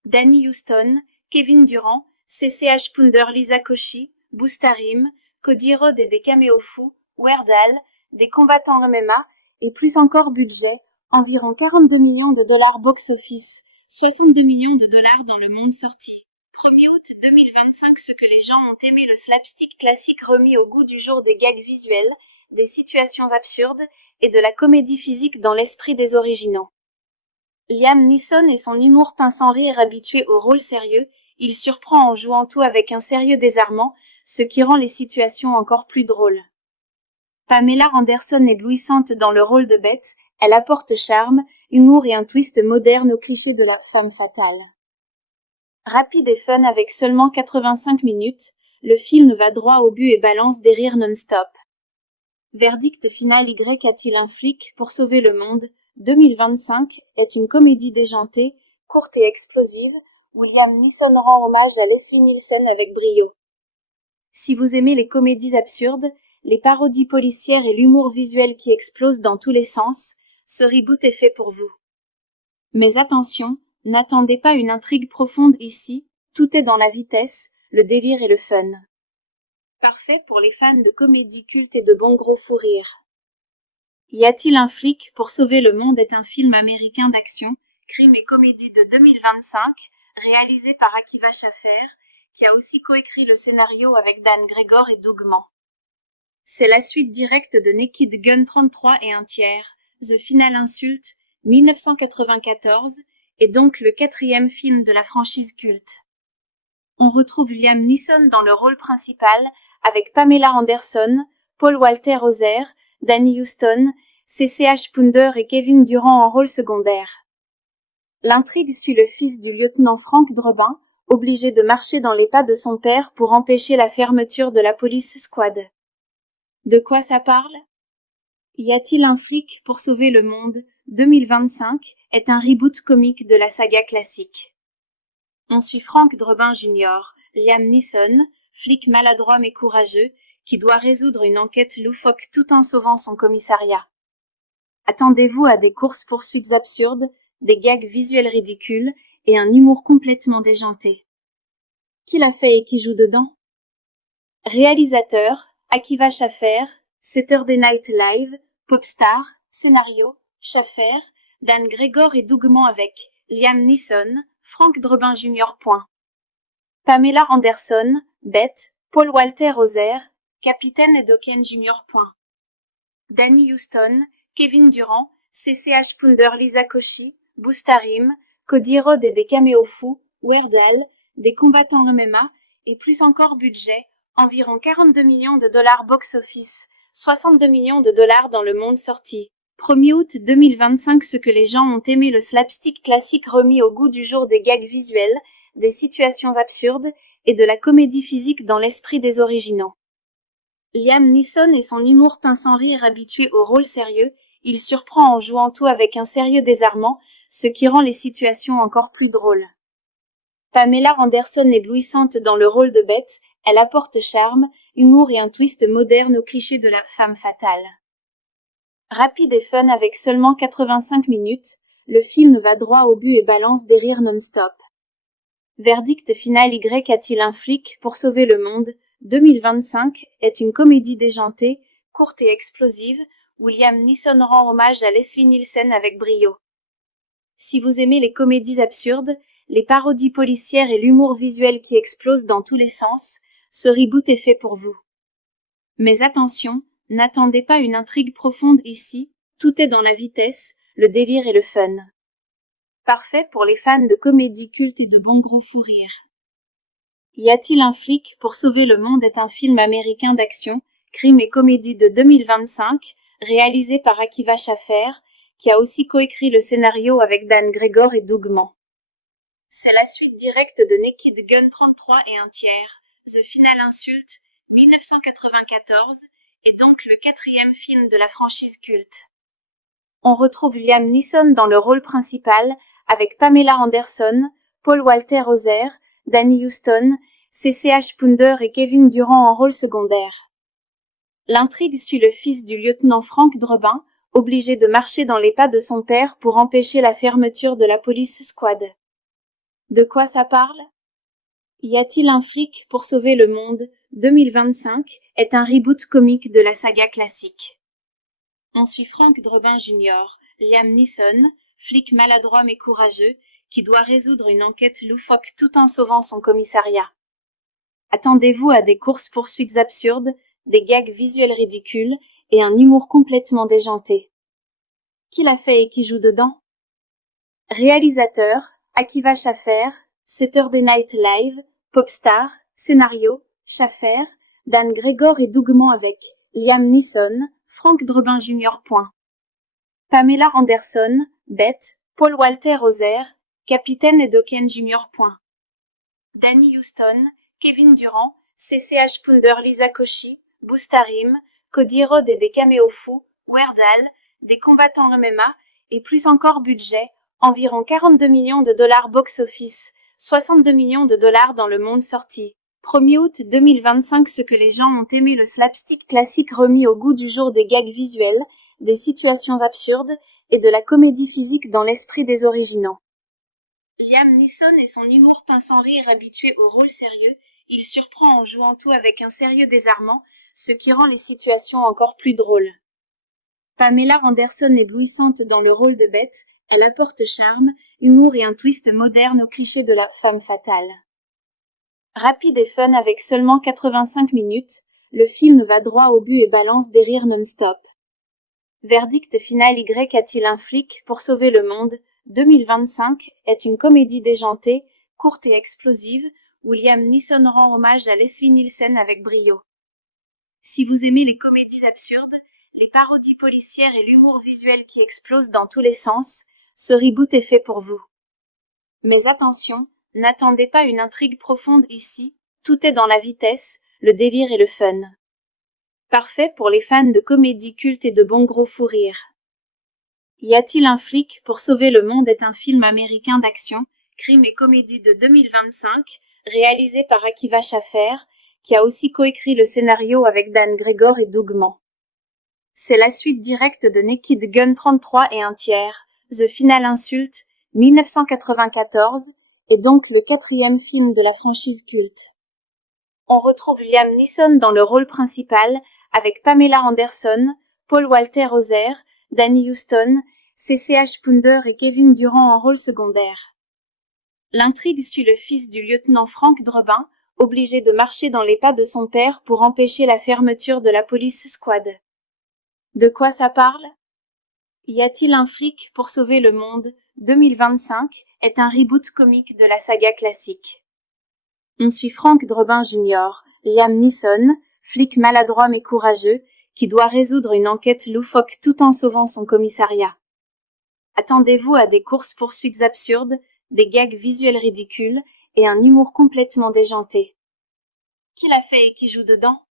Danny Huston, Kevin Durant, CCH Pounder Lisa Koshy, Boostarim, Cody Rhodes et des caméos fous, Weird Al, des combattants MMA, et plus encore budget, environ 42 millions de dollars box-office, 62 millions de dollars dans le monde sorti. 1er août 2025. Ce que les gens ont aimé, le slapstick classique remis au goût du jour, des gags visuels, des situations absurdes et de la comédie physique dans l'esprit des originaux. Liam Neeson et son humour pince sans rire, habitué au rôle sérieux, il surprend en jouant tout avec un sérieux désarmant, ce qui rend les situations encore plus drôles. Pamela Anderson éblouissante dans le rôle de Beth, elle apporte charme, humour et un twist moderne au cliché de la femme fatale. Rapide et fun avec seulement 85 minutes, le film va droit au but et balance des rires non-stop. Verdict final. Y a-t-il un flic pour sauver le monde 2025 est une comédie déjantée, courte et explosive, où Liam Neeson rend hommage à Leslie Nielsen avec brio. Si vous aimez les comédies absurdes, les parodies policières et l'humour visuel qui explose dans tous les sens, ce reboot est fait pour vous. Mais attention, n'attendez pas une intrigue profonde ici, tout est dans la vitesse, le délire et le fun. Parfait pour les fans de comédie culte et de bons gros fous rires. Y a-t-il un flic pour sauver le monde est un film américain d'action, crime et comédie de 2025, réalisé par Akiva Schaffer, qui a aussi coécrit le scénario avec Dan Gregor et Dougman. C'est la suite directe de Naked Gun 33 et un tiers, The Final Insult, 1994, et donc le 4e film de la franchise culte. On retrouve Liam Neeson dans le rôle principal, avec Pamela Anderson, Paul Walter Hauser, Danny Huston, CCH Pounder et Kevin Durant en rôle secondaire. L'intrigue suit le fils du lieutenant Frank Drebin, obligé de marcher dans les pas de son père pour empêcher la fermeture de la police squad. De quoi ça parle? Y a-t-il un flic pour sauver le monde 2025 est un reboot comique de la saga classique. On suit Frank Drebin Jr., Liam Neeson, flic maladroit mais courageux, qui doit résoudre une enquête loufoque tout en sauvant son commissariat. Attendez-vous à des courses-poursuites absurdes, des gags visuels ridicules et un humour complètement déjanté. Qui l'a fait et qui joue dedans? Réalisateur, Akiva Schaffer, Saturday Night Live, Popstar, scénario, Schaffer, Dan Gregor et Dougman avec Liam Neeson, Frank Drebin Jr. Pamela Anderson, Beth, Paul Walter Hauser, Capitaine Dokken Jr. Danny Huston, Kevin Durant, CCH Pounder Lisa Koshy, Boostarim, Cody Rhodes et des caméos fous, Weird Al, des combattants MMA, et plus encore budget, environ 42 millions de dollars box-office, 62 millions de dollars dans le monde sorti. 1er août 2025. Ce que les gens ont aimé, le slapstick classique remis au goût du jour, des gags visuels, des situations absurdes et de la comédie physique dans l'esprit des originaux. Liam Neeson et son humour pince sans rire, habitué au rôle sérieux, il surprend en jouant tout avec un sérieux désarmant, ce qui rend les situations encore plus drôles. Pamela Anderson éblouissante dans le rôle de Beth, elle apporte charme, humour et un twist moderne au cliché de la femme fatale. Rapide et fun avec seulement 85 minutes, le film va droit au but et balance des rires non-stop. Verdict final. Y a-t-il un flic pour sauver le monde 2025 est une comédie déjantée, courte et explosive, où Liam Neeson rend hommage à Leslie Nielsen avec brio. Si vous aimez les comédies absurdes, les parodies policières et l'humour visuel qui explose dans tous les sens, ce reboot est fait pour vous. Mais attention, n'attendez pas une intrigue profonde ici, tout est dans la vitesse, le délire et le fun. Parfait pour les fans de comédie culte et de bons gros fous rires. Y a-t-il un flic pour sauver le monde est un film américain d'action, crime et comédie de 2025, réalisé par Akiva Schaffer, qui a aussi coécrit le scénario avec Dan Gregor et Dougman. C'est la suite directe de Naked Gun 33 et un tiers, The Final Insult, 1994, est donc le 4e film de la franchise culte. On retrouve Liam Neeson dans le rôle principal, avec Pamela Anderson, Paul Walter Hauser, Danny Huston, CCH Pounder et Kevin Durant en rôle secondaire. L'intrigue suit le fils du lieutenant Frank Drebin, obligé de marcher dans les pas de son père pour empêcher la fermeture de la police squad. De quoi ça parle? Y a-t-il un flic pour sauver le monde 2025 est un reboot comique de la saga classique. On suit Frank Drebin Jr., Liam Neeson, flic maladroit mais courageux, qui doit résoudre une enquête loufoque tout en sauvant son commissariat. Attendez-vous à des courses-poursuites absurdes, des gags visuels ridicules et un humour complètement déjanté. Qui l'a fait et qui joue dedans? Réalisateur, Akiva Schaffer, Saturday Night Live, Popstar, scénario, Schaffer, Dan Gregor et Dougman avec Liam Neeson, Frank Drebin Jr. Pamela Anderson, Beth, Paul Walter Hauser, Capitaine et Dokken Jr. Danny Huston, Kevin Durant, CCH Pounder Lisa Koshy, Boostarim, Cody Rhodes et des caméos fous, Weird Al, des combattants MMA, et plus encore budget, environ 42 millions de dollars box-office, 62 millions de dollars dans le monde sorti. 1er août 2025. Ce que les gens ont aimé, le slapstick classique remis au goût du jour, des gags visuels, des situations absurdes et de la comédie physique dans l'esprit des originaux. Liam Neeson et son humour pince sans rire, habitué au rôle sérieux, il surprend en jouant tout avec un sérieux désarmant, ce qui rend les situations encore plus drôles. Pamela Anderson éblouissante dans le rôle de Beth, elle apporte charme, humour et un twist moderne au cliché de la femme fatale. Rapide et fun avec seulement 85 minutes, le film va droit au but et balance des rires non-stop. Verdict final. Y a-t-il un flic pour sauver le monde 2025 est une comédie déjantée, courte et explosive, où Liam Neeson rend hommage à Leslie Nielsen avec brio. Si vous aimez les comédies absurdes, les parodies policières et l'humour visuel qui explose dans tous les sens, ce reboot est fait pour vous. Mais attention, n'attendez pas une intrigue profonde ici, tout est dans la vitesse, le délire et le fun. Parfait pour les fans de comédie culte et de bons gros fous rires. Y a-t-il un flic pour sauver le monde est un film américain d'action, crime et comédie de 2025, réalisé par Akiva Schaffer, qui a aussi coécrit le scénario avec Dan Gregor et Dougman. C'est la suite directe de Naked Gun 33 et un tiers, The Final Insult, 1994, et donc le 4e film de la franchise culte. On retrouve Liam Neeson dans le rôle principal, avec Pamela Anderson, Paul Walter Hauser, Danny Huston, CCH Pounder et Kevin Durant en rôle secondaire. L'intrigue suit le fils du lieutenant Frank Drebin, obligé de marcher dans les pas de son père pour empêcher la fermeture de la police squad. De quoi ça parle? Y a-t-il un flic pour sauver le monde 2025 est un reboot comique de la saga classique. On suit Frank Drebin Jr., Liam Neeson, flic maladroit mais courageux, qui doit résoudre une enquête loufoque tout en sauvant son commissariat. Attendez-vous à des courses-poursuites absurdes, des gags visuels ridicules et un humour complètement déjanté. Qui l'a fait et qui joue dedans?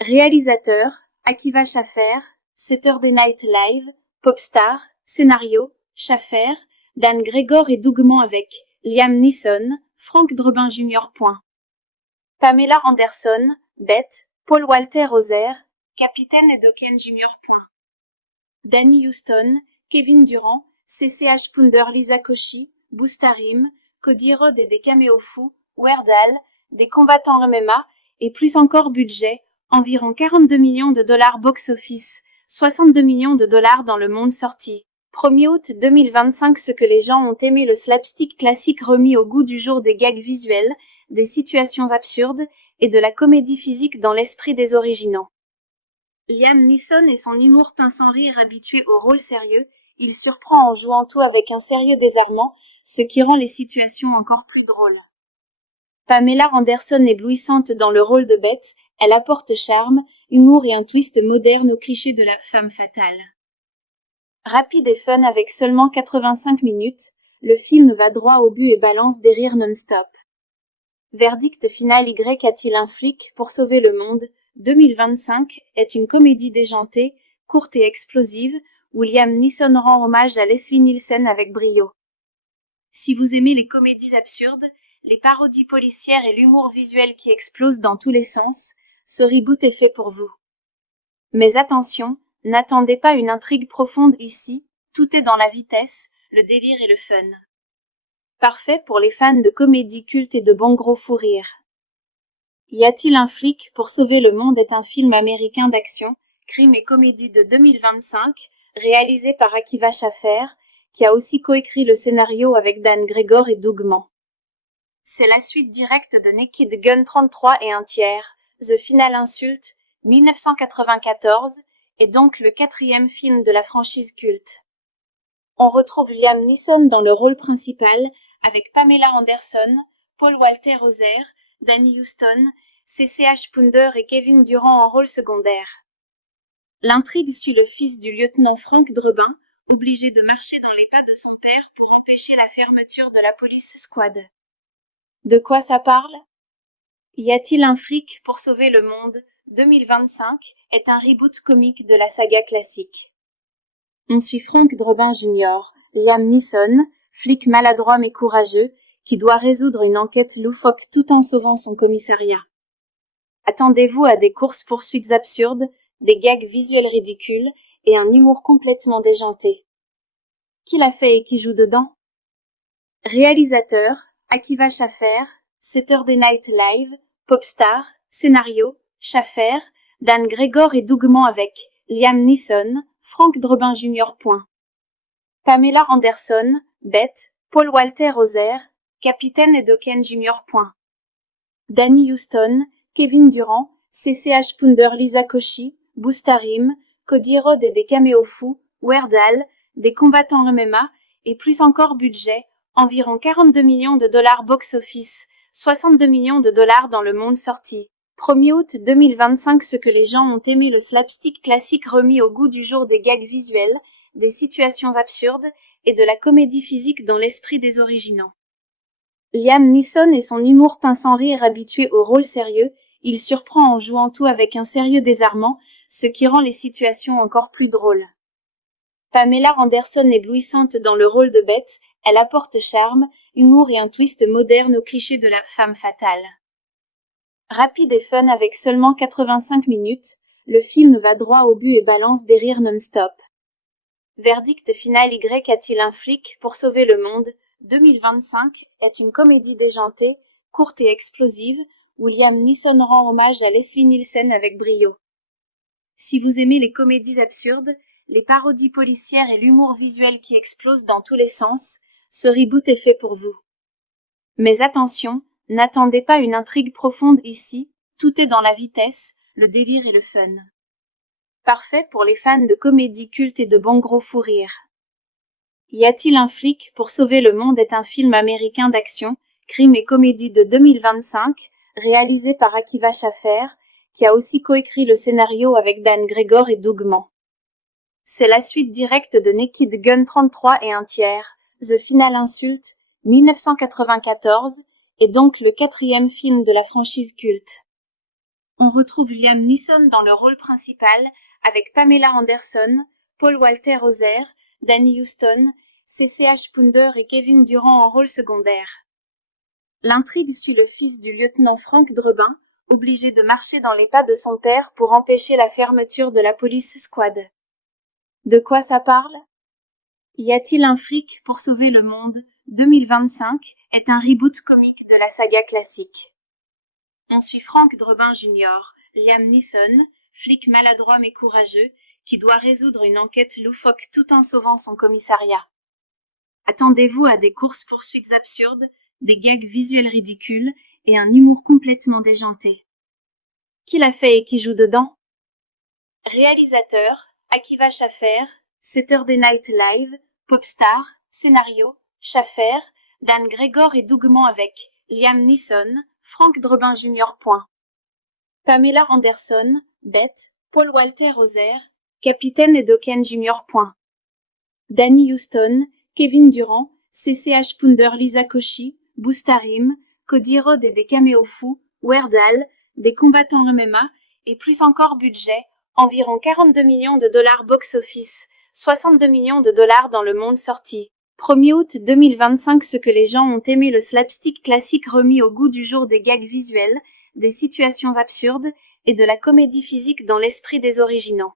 Réalisateur, Akiva Schaffer, Saturday Night Live, Popstar, scénario, Schaffer, Dan Gregor et Dougman avec Liam Neeson, Frank Drebin Jr. Pamela Anderson, Beth, Paul Walter Hauser, Capitaine et Dokken Jr. Danny Huston, Kevin Durant, CCH Pounder Lisa Koshy, Boostarim, Cody Rhodes et des caméos fous, Weird Al, des combattants MMA, et plus encore budget, environ 42 millions de dollars box-office, 62 millions de dollars dans le monde sorti. 1er août 2025. Ce que les gens ont aimé, le slapstick classique remis au goût du jour, des gags visuels, des situations absurdes et de la comédie physique dans l'esprit des originaux. Liam Neeson et son humour pince sans rire, habitué au rôle sérieux, il surprend en jouant tout avec un sérieux désarmant, ce qui rend les situations encore plus drôles. Pamela Anderson éblouissante dans le rôle de Beth, elle apporte charme, humour et un twist moderne au cliché de la femme fatale. Rapide et fun avec seulement 85 minutes, le film va droit au but et balance des rires non-stop. Verdict final. Y a-t-il un flic pour sauver le monde 2025 est une comédie déjantée, courte et explosive, où Liam Neeson rend hommage à Leslie Nielsen avec brio. Si vous aimez les comédies absurdes, les parodies policières et l'humour visuel qui explose dans tous les sens, ce reboot est fait pour vous. Mais attention, n'attendez pas une intrigue profonde ici, tout est dans la vitesse, le délire et le fun. Parfait pour les fans de comédies cultes et de bons gros fous rires. Y a-t-il un flic pour sauver le monde est un film américain d'action, crime et comédie de 2025, réalisé par Akiva Schaffer, qui a aussi coécrit le scénario avec Dan Gregor et Doug Mann. C'est la suite directe de Naked Gun 33 et un tiers, The Final Insult, 1994, et donc le 4e film de la franchise culte. On retrouve Liam Neeson dans le rôle principal, avec Pamela Anderson, Paul Walter Hauser, Danny Huston, CCH Pounder et Kevin Durant en rôle secondaire. L'intrigue suit le fils du lieutenant Frank Drebin, obligé de marcher dans les pas de son père pour empêcher la fermeture de la police squad. De quoi ça parle? Y a-t-il un flic pour sauver le monde 2025 est un reboot comique de la saga classique. On suit Frank Drebin Jr., Liam Neeson, flic maladroit mais courageux, qui doit résoudre une enquête loufoque tout en sauvant son commissariat. Attendez-vous à des courses-poursuites absurdes, des gags visuels ridicules et un humour complètement déjanté. Qui l'a fait et qui joue dedans? Réalisateur, Akiva Schaffer, Saturday Night Live, Popstar, scénario, Schaffer, Dan Gregor et Doug Mann avec Liam Neeson, Frank Drebin Jr. Pamela Anderson, Beth, Paul Walter Hauser, Capitaine et Dokken Jr. Danny Huston, Kevin Durant, CCH Pounder Lisa Koshy, Boostarim, Cody Rhodes et des caméos fous, Weird Al, des combattants MMA, et plus encore budget, environ 42 millions de dollars box-office, 62 millions de dollars dans le monde sorti. 1er août 2025 Ce que les gens ont aimé le slapstick classique remis au goût du jour des gags visuels, des situations absurdes, et de la comédie physique dans l'esprit des originaux. Liam Neeson et son humour pince sans rire habitué au rôle sérieux, il surprend en jouant tout avec un sérieux désarmant, ce qui rend les situations encore plus drôles. Pamela Anderson éblouissante dans le rôle de Beth, elle apporte charme, humour et un twist moderne au cliché de la femme fatale. Rapide et fun avec seulement 85 minutes, le film va droit au but et balance des rires non-stop. Verdict final Y a-t-il un flic pour sauver le monde 2025 est une comédie déjantée, courte et explosive, où Liam Neeson rend hommage à Leslie Nielsen avec brio. Si vous aimez les comédies absurdes, les parodies policières et l'humour visuel qui explose dans tous les sens, ce reboot est fait pour vous. Mais attention, n'attendez pas une intrigue profonde ici, tout est dans la vitesse, le délire et le fun. Parfait pour les fans de comédies cultes et de bons gros fous rires. Y a-t-il un flic pour sauver le monde est un film américain d'action, crime et comédie de 2025, réalisé par Akiva Schaffer, qui a aussi coécrit le scénario avec Dan Gregor et Doug Mann. C'est la suite directe de Naked Gun 33 et un tiers, The Final Insult, 1994, et donc le 4e film de la franchise culte. On retrouve Liam Neeson dans le rôle principal, avec Pamela Anderson, Paul Walter Hauser, Danny Huston, CCH Pounder et Kevin Durant en rôle secondaire. L'intrigue suit le fils du lieutenant Frank Drebin, obligé de marcher dans les pas de son père pour empêcher la fermeture de la police squad. De quoi ça parle? Y a-t-il un flic pour sauver le monde 2025 est un reboot comique de la saga classique. On suit Frank Drebin Jr., Liam Neeson, flic maladroit mais courageux, qui doit résoudre une enquête loufoque tout en sauvant son commissariat. Attendez-vous à des courses-poursuites absurdes, des gags visuels ridicules et un humour complètement déjanté. Qui l'a fait et qui joue dedans? Réalisateur, Akiva Schaffer, Saturday Night Live, Popstar, scénario, Schaffer, Dan Gregor et Doug Mann avec Liam Neeson, Frank Drebin Jr. Pamela Anderson, Beth, Paul Walter Hauser, Capitaine et Dokken Jr. Danny Huston, Kevin Durant, CCH Pounder Lisa Koshy, Boostarim, Cody Rhodes et des caméos fous, Weird Al, des combattants MMA, et plus encore budget, environ 42 millions de dollars box-office, 62 millions de dollars dans le monde sorti. 1er août 2025. Ce que les gens ont aimé, le slapstick classique remis au goût du jour, des gags visuels, des situations absurdes et de la comédie physique dans l'esprit des originaux.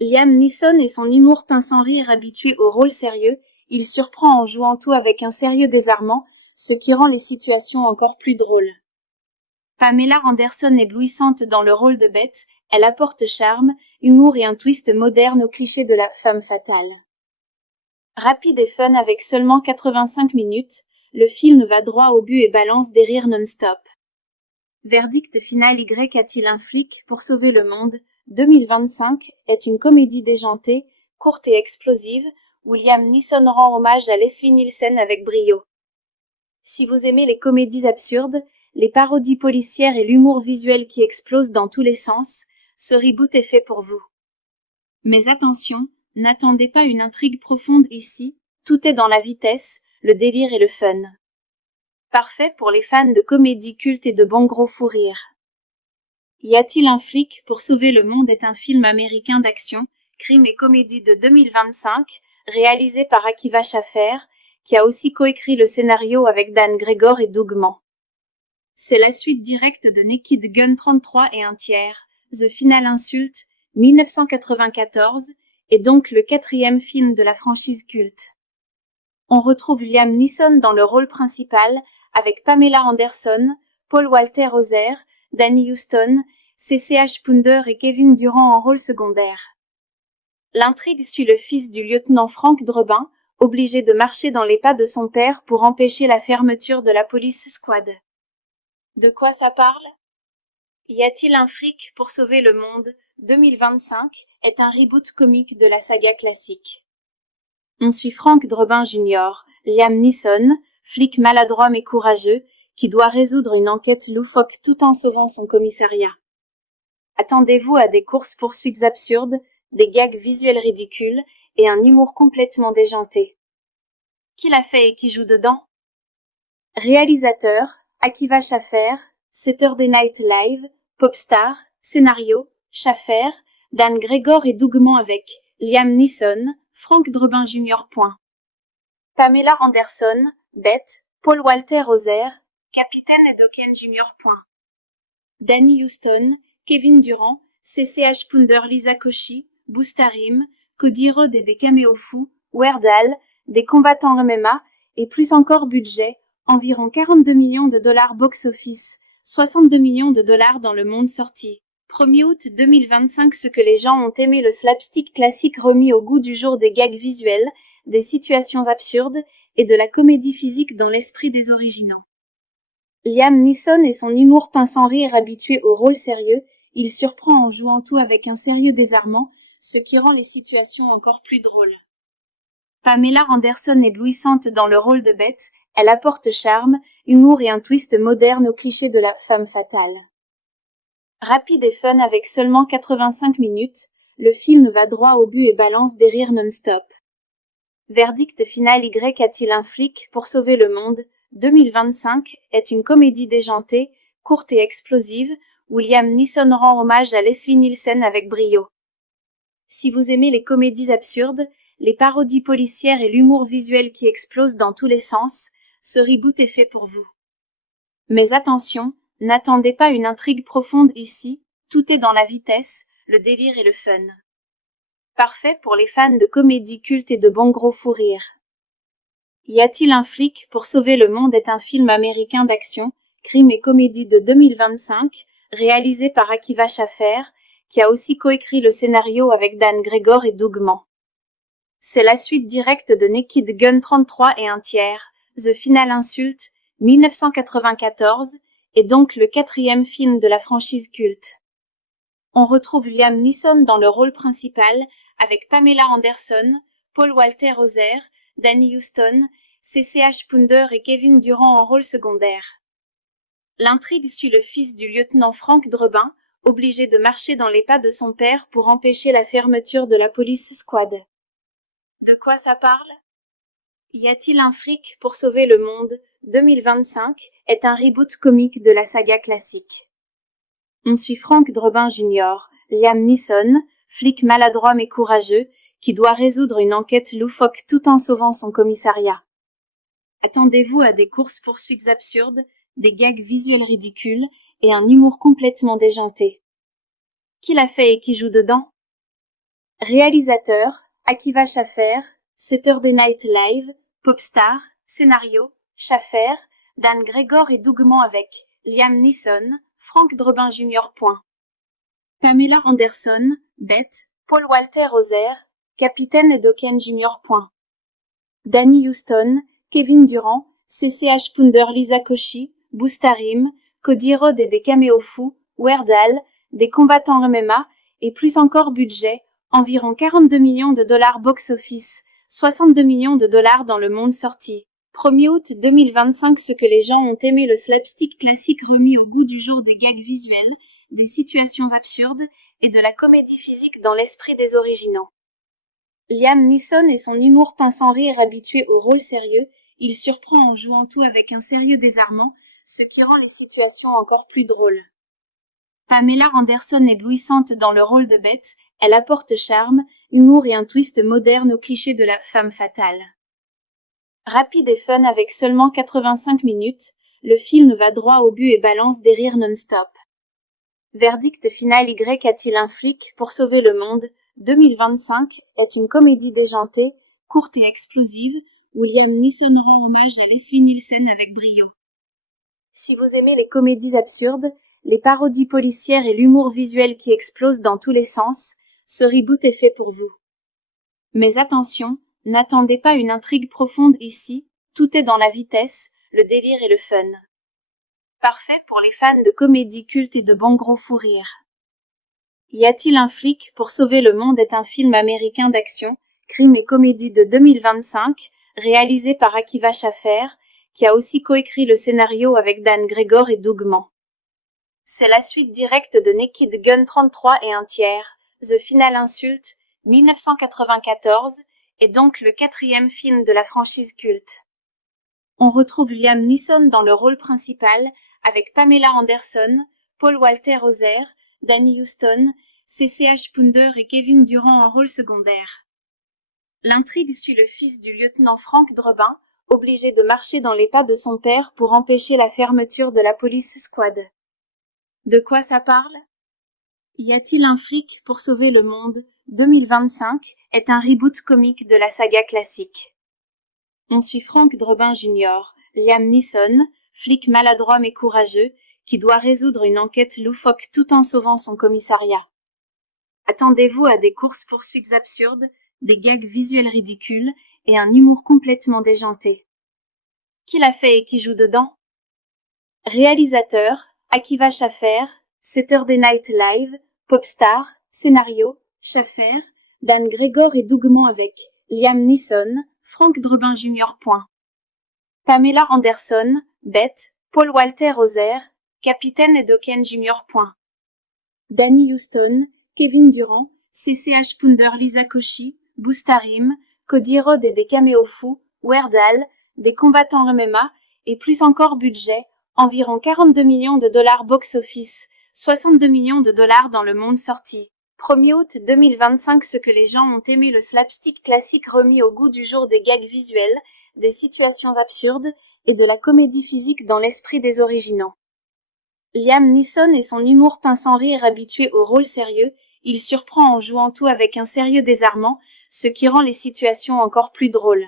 Liam Neeson et son humour pince sans rire, habitué au rôle sérieux, il surprend en jouant tout avec un sérieux désarmant, ce qui rend les situations encore plus drôles. Pamela Anderson éblouissante dans le rôle de Beth, elle apporte charme, humour et un twist moderne au cliché de la femme fatale. Rapide et fun avec seulement 85 minutes, le film va droit au but et balance des rires non-stop. Verdict final. Y a-t-il un flic pour sauver le monde 2025 est une comédie déjantée, courte et explosive, où Liam Neeson rend hommage à Leslie Nielsen avec brio. Si vous aimez les comédies absurdes, les parodies policières et l'humour visuel qui explose dans tous les sens, ce reboot est fait pour vous. Mais attention, n'attendez pas une intrigue profonde ici, tout est dans la vitesse, le délire et le fun. Parfait pour les fans de comédie culte et de bons gros fous rires. Y a-t-il un flic pour sauver le monde est un film américain d'action, crime et comédie de 2025, réalisé par Akiva Schaffer, qui a aussi coécrit le scénario avec Dan Gregor et Doug Mann. C'est la suite directe de Naked Gun 33 et un tiers, The Final Insult, 1994, et donc le 4e film de la franchise culte. On retrouve Liam Neeson dans le rôle principal, avec Pamela Anderson, Paul Walter Hauser, Danny Huston, CCH Pounder et Kevin Durant en rôle secondaire. L'intrigue suit le fils du lieutenant Frank Drebin, obligé de marcher dans les pas de son père pour empêcher la fermeture de la police squad. De quoi ça parle? Y a-t-il un flic pour sauver le monde 2025 est un reboot comique de la saga classique. On suit Frank Drebin Jr., Liam Neeson, flic maladroit mais courageux, qui doit résoudre une enquête loufoque tout en sauvant son commissariat. Attendez-vous à des courses-poursuites absurdes, des gags visuels ridicules et un humour complètement déjanté. Qui l'a fait et qui joue dedans? Réalisateur, Akiva Schaffer, Saturday Night Live, Popstar, scénario, Schaffer, Dan Gregor et Doug Mann avec Liam Neeson, Frank Drebin Jr. Pamela Anderson, Beth, Paul Walter Hauser, Capitaine Edoken Jr. Danny Huston, Kevin Durant, CCH Pounder, Lisa Koshy, Boostarim, Cody Rhodes et des caméos fous, Weird Al, des combattants MMA, et plus encore budget, environ 42 millions de dollars box-office, 62 millions de dollars dans le monde sorti. 1er août 2025. Ce que les gens ont aimé, le slapstick classique remis au goût du jour, des gags visuels, des situations absurdes et de la comédie physique dans l'esprit des originaux. Liam Neeson et son humour pince sans rire, habitué au rôle sérieux, il surprend en jouant tout avec un sérieux désarmant, ce qui rend les situations encore plus drôles. Pamela Anderson éblouissante dans le rôle de Beth, elle apporte charme, humour et un twist moderne au cliché de la femme fatale. Rapide et fun avec seulement 85 minutes, le film va droit au but et balance des rires non-stop. Verdict final. Y a-t-il un flic pour sauver le monde 2025 est une comédie déjantée, courte et explosive, où Liam Neeson rend hommage à Leslie Nielsen avec brio. Si vous aimez les comédies absurdes, les parodies policières et l'humour visuel qui explose dans tous les sens, ce reboot est fait pour vous. Mais attention, n'attendez pas une intrigue profonde ici, tout est dans la vitesse, le délire et le fun. Parfait pour les fans de comédie culte et de bons gros fous rires. Y a-t-il un flic pour sauver le monde est un film américain d'action, crime et comédie de 2025, réalisé par Akiva Schaffer, qui a aussi coécrit le scénario avec Dan Gregor et Doug Mann. C'est la suite directe de Naked Gun 33 et un tiers, The Final Insult, 1994, et donc le 4e film de la franchise culte. On retrouve Liam Neeson dans le rôle principal, avec Pamela Anderson, Paul Walter Hauser, Danny Huston, CCH Pounder et Kevin Durant en rôle secondaire. L'intrigue suit le fils du lieutenant Frank Drebin, obligé de marcher dans les pas de son père pour empêcher la fermeture de la police squad. De quoi ça parle? Y a-t-il un flic pour sauver le monde 2025 est un reboot comique de la saga classique. On suit Frank Drebin Jr., Liam Neeson, flic maladroit mais courageux, qui doit résoudre une enquête loufoque tout en sauvant son commissariat. Attendez-vous à des courses-poursuites absurdes, des gags visuels ridicules et un humour complètement déjanté. Qui l'a fait et qui joue dedans? Réalisateur, Akiva Schaffer, Saturday Night Live, Popstar, scénario, Schaffer, Dan Gregor et Dougman avec Liam Neeson, Frank Drebin Jr. Pamela Anderson, Beth, Paul Walter Hauser, Capitaine Dokken Jr. Danny Huston, Kevin Durant, CCH Pounder Lisa Koshy, Boostarim, Cody Rhodes et des caméos fous, Weird Al, des combattants MMA, et plus encore budget, environ 42 millions de dollars box-office, 62 millions de dollars dans le monde sorti. 1er août 2025. Ce que les gens ont aimé, le slapstick classique remis au goût du jour, des gags visuels, des situations absurdes et de la comédie physique dans l'esprit des originaux. Liam Neeson et son humour pince sans rire, habitué au rôle sérieux, il surprend en jouant tout avec un sérieux désarmant, ce qui rend les situations encore plus drôles. Pamela Anderson éblouissante dans le rôle de Beth, elle apporte charme, humour et un twist moderne au cliché de la femme fatale. Rapide et fun avec seulement 85 minutes, le film va droit au but et balance des rires non-stop. Verdict final. Y a-t-il un flic pour sauver le monde 2025 est une comédie déjantée, courte et explosive, où Liam Neeson rend hommage à Leslie Nielsen avec brio. Si vous aimez les comédies absurdes, les parodies policières et l'humour visuel qui explose dans tous les sens, ce reboot est fait pour vous. Mais attention, n'attendez pas une intrigue profonde ici, tout est dans la vitesse, le délire et le fun. Parfait pour les fans de comédie culte et de bons gros fous rires. Y a-t-il un flic pour sauver le monde est un film américain d'action, crime et comédie de 2025, réalisé par Akiva Schaffer, qui a aussi coécrit le scénario avec Dan Gregor et Dougman. C'est la suite directe de Naked Gun 33 et un tiers, The Final Insult, 1994, et donc le 4e film de la franchise culte. On retrouve Liam Neeson dans le rôle principal, avec Pamela Anderson, Paul Walter Hauser, Danny Huston, CCH Pounder et Kevin Durant en rôle secondaire. L'intrigue suit le fils du lieutenant Frank Drebin, obligé de marcher dans les pas de son père pour empêcher la fermeture de la police squad. De quoi ça parle? Y a-t-il un flic pour sauver le monde 2025 est un reboot comique de la saga classique. On suit Frank Drebin Jr., Liam Neeson, flic maladroit mais courageux, qui doit résoudre une enquête loufoque tout en sauvant son commissariat. Attendez-vous à des courses-poursuites absurdes, des gags visuels ridicules et un humour complètement déjanté. Qui l'a fait et qui joue dedans? Réalisateur, Akiva Schaffer, Saturday Night Live, Popstar, scénario, Schaffer, Dan Gregor et Dougman avec Liam Neeson, Frank Drebin Jr. Pamela Anderson, Beth, Paul Walter Hauser, Capitaine Dokken Jr. Danny Huston, Kevin Durant, CCH Pounder Lisa Koshy, Boostarim, Cody Rhodes et des caméos fous, Weird Al, des combattants MMA, et plus encore budget, environ 42 millions de dollars box-office, 62 millions de dollars dans le monde sorti. 1er août 2025. Ce que les gens ont aimé, le slapstick classique remis au goût du jour, des gags visuels, des situations absurdes et de la comédie physique dans l'esprit des originaux. Liam Neeson et son humour pince sans rire, habitué au rôle sérieux, il surprend en jouant tout avec un sérieux désarmant, ce qui rend les situations encore plus drôles.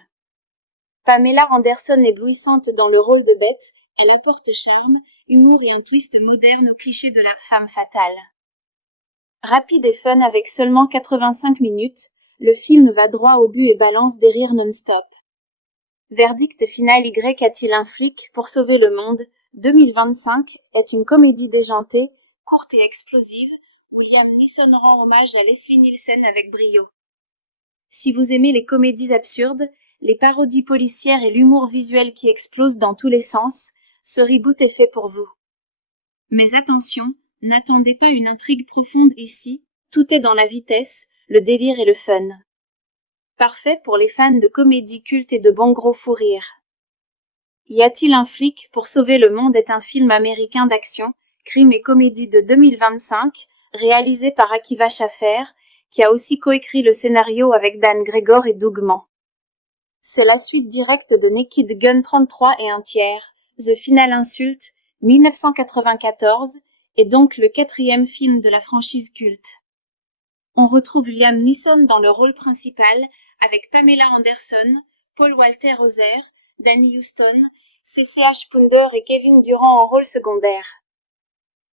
Pamela Anderson éblouissante dans le rôle de Beth, elle apporte charme, humour et un twist moderne au cliché de la femme fatale. Rapide et fun avec seulement 85 minutes, le film va droit au but et balance des rires non-stop. Verdict final. Y a-t-il un flic pour sauver le monde 2025 est une comédie déjantée, courte et explosive, où Liam Neeson rend hommage à Leslie Nielsen avec brio. Si vous aimez les comédies absurdes, les parodies policières et l'humour visuel qui explose dans tous les sens, ce reboot est fait pour vous. Mais attention, n'attendez pas une intrigue profonde ici, tout est dans la vitesse, le délire et le fun. Parfait pour les fans de comédie culte et de bons gros fous rires. Y a-t-il un flic pour sauver le monde est un film américain d'action, crime et comédie de 2025, réalisé par Akiva Schaffer, qui a aussi coécrit le scénario avec Dan Gregor et Doug Mann. C'est la suite directe de Naked Gun 33 et un tiers, The Final Insult, 1994, et donc le 4e film de la franchise culte. On retrouve Liam Neeson dans le rôle principal, avec Pamela Anderson, Paul Walter Hauser, Danny Huston, CCH Pounder et Kevin Durant en rôle secondaire.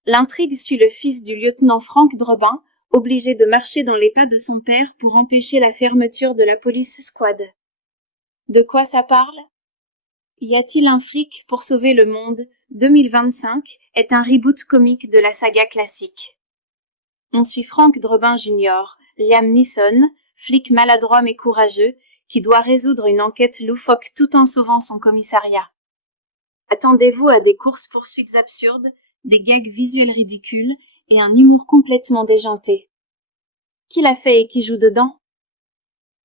L'intrigue suit le fils du lieutenant Frank Drebin, obligé de marcher dans les pas de son père pour empêcher la fermeture de la police squad. De quoi ça parle? Y a-t-il un flic pour sauver le monde 2025 est un reboot comique de la saga classique. On suit Frank Drebin Jr., Liam Neeson, flic maladroit mais courageux, qui doit résoudre une enquête loufoque tout en sauvant son commissariat. Attendez-vous à des courses-poursuites absurdes, des gags visuels ridicules et un humour complètement déjanté. Qui l'a fait et qui joue dedans?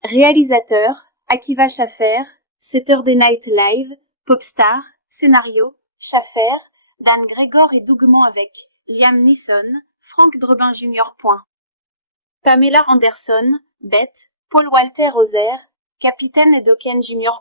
Réalisateur, Akiva Schaffer, Saturday Night Live, Popstar, scénario, Schaffer, Dan Gregor et Doug Mann avec Liam Neeson, Frank Drebin Jr. Pamela Anderson, Beth, Paul Walter Hauser, Capitaine et Dokken Jr.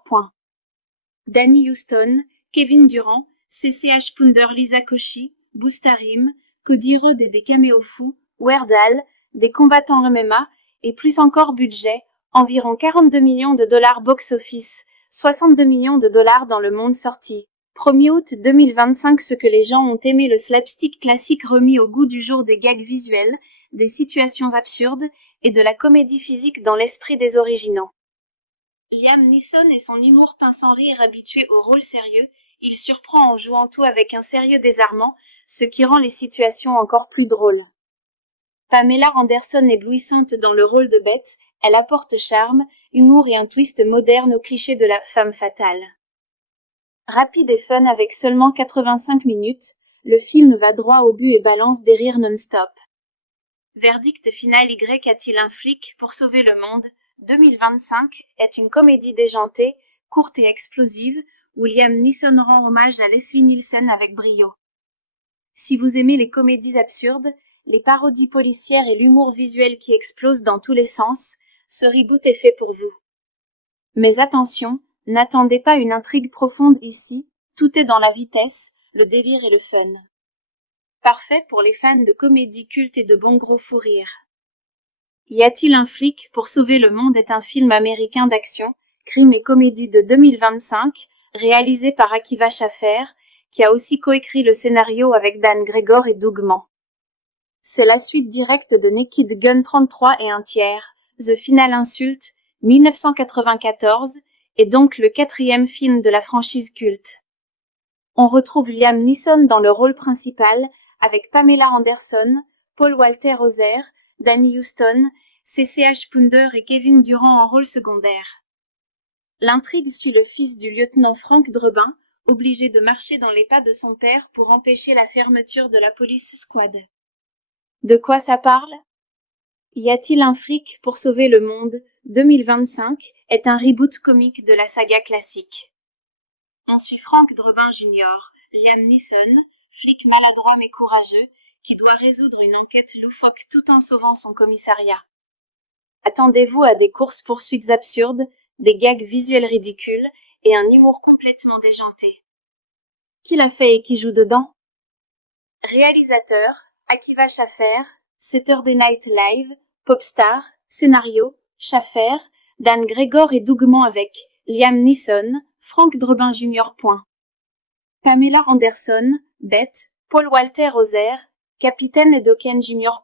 Danny Huston, Kevin Durant, CCH Pounder Lisa Koshy, Boostarim, Cody Rhodes et des caméos fous, Weird Al, des combattants MMA, et plus encore budget, environ 42 millions de dollars box-office, 62 millions de dollars dans le monde sorti. 1er août 2025. Ce que les gens ont aimé, le slapstick classique remis au goût du jour, des gags visuels, des situations absurdes et de la comédie physique dans l'esprit des originaux. Liam Neeson et son humour pince sans rire, habitué au rôle sérieux, il surprend en jouant tout avec un sérieux désarmant, ce qui rend les situations encore plus drôles. Pamela Anderson éblouissante dans le rôle de Beth, elle apporte charme, humour et un twist moderne au cliché de la femme fatale. Rapide et fun avec seulement 85 minutes, le film va droit au but et balance des rires non-stop. Verdict final. Y a-t-il un flic pour sauver le monde 2025 est une comédie déjantée, courte et explosive, où Liam Neeson rend hommage à Leslie Nielsen avec brio. Si vous aimez les comédies absurdes, les parodies policières et l'humour visuel qui explose dans tous les sens, ce reboot est fait pour vous. Mais attention, n'attendez pas une intrigue profonde ici, tout est dans la vitesse, le délire et le fun. Parfait pour les fans de comédie culte et de bons gros fous rires. Y a-t-il un flic pour sauver le monde est un film américain d'action, crime et comédie de 2025, réalisé par Akiva Schaffer, qui a aussi coécrit le scénario avec Dan Gregor et Doug Mann. C'est la suite directe de Naked Gun 33 et un tiers, The Final Insult, 1994, et donc le 4e film de la franchise culte. On retrouve Liam Neeson dans le rôle principal, avec Pamela Anderson, Paul Walter Hauser, Danny Huston, CCH Pounder et Kevin Durant en rôle secondaire. L'intrigue suit le fils du lieutenant Frank Drebin, obligé de marcher dans les pas de son père pour empêcher la fermeture de la police squad. De quoi ça parle? Y a-t-il un flic pour sauver le monde 2025 est un reboot comique de la saga classique. On suit Frank Drebin Jr., Liam Neeson, flic maladroit mais courageux, qui doit résoudre une enquête loufoque tout en sauvant son commissariat. Attendez-vous à des courses-poursuites absurdes, des gags visuels ridicules et un humour complètement déjanté. Qui l'a fait et qui joue dedans? Réalisateur, Akiva Schaffer, Saturday Night Live, Popstar, scénario, Schaffer, Dan Gregor et Doug Mann avec Liam Neeson, Frank Drebin Jr. Pamela Anderson, Beth, Paul Walter Hauser, Capitaine et Dokken Jr.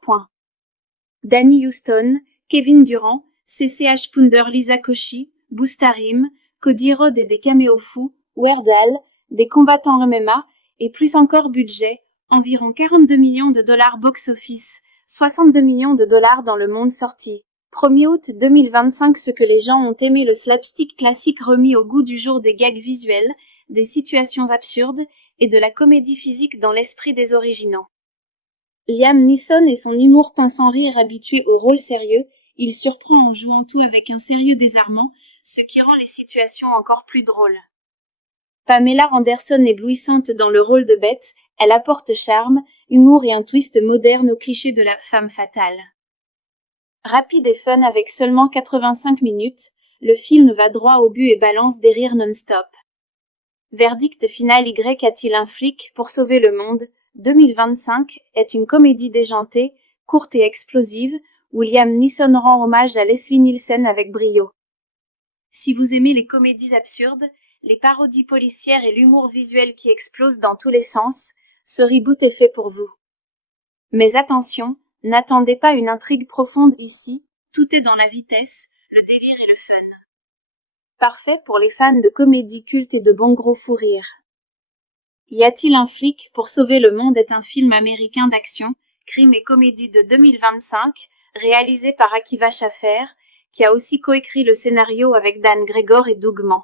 Danny Huston, Kevin Durant, CCH Pounder Lisa Koshy, Boostarim, Cody Rhodes et des caméos fous, Weird Al, des combattants MMA, et plus encore budget, environ 42 millions de dollars box-office, 62 millions de dollars dans le monde sorti. 1er août 2025. Ce que les gens ont aimé, le slapstick classique remis au goût du jour, des gags visuels, des situations absurdes et de la comédie physique dans l'esprit des originaux. Liam Neeson et son humour pince sans rire, habitué au rôle sérieux, il surprend en jouant tout avec un sérieux désarmant, ce qui rend les situations encore plus drôles. Pamela Anderson éblouissante dans le rôle de Beth, elle apporte charme, humour et un twist moderne au cliché de la femme fatale. Rapide et fun avec seulement 85 minutes, le film va droit au but et balance des rires non-stop. Verdict final: Y a-t-il un flic pour sauver le monde 2025 est une comédie déjantée, courte et explosive, où Liam Neeson rend hommage à Leslie Nielsen avec brio. Si vous aimez les comédies absurdes, les parodies policières et l'humour visuel qui explose dans tous les sens, ce reboot est fait pour vous. Mais attention, n'attendez pas une intrigue profonde ici, tout est dans la vitesse, le délire et le fun. Parfait pour les fans de comédie culte et de bons gros fous rires. Y a-t-il un flic pour sauver le monde est un film américain d'action, crime et comédie de 2025, réalisé par Akiva Schaffer, qui a aussi coécrit le scénario avec Dan Gregor et Doug Mann.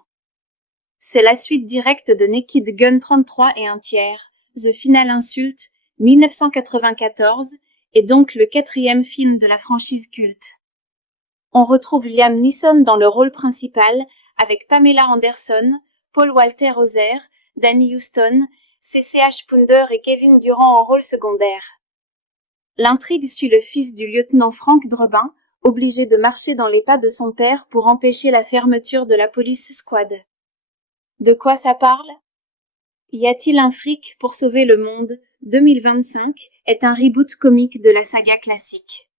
C'est la suite directe de Naked Gun 33 et un tiers, The Final Insult, 1994, et donc le 4e film de la franchise culte. On retrouve Liam Neeson dans le rôle principal, avec Pamela Anderson, Paul Walter Hauser, Danny Huston, CCH Pounder et Kevin Durant en rôle secondaire. L'intrigue suit le fils du lieutenant Frank Drebin, obligé de marcher dans les pas de son père pour empêcher la fermeture de la police squad. De quoi ça parle? Y a-t-il un flic pour sauver le monde 2025 est un reboot comique de la saga classique.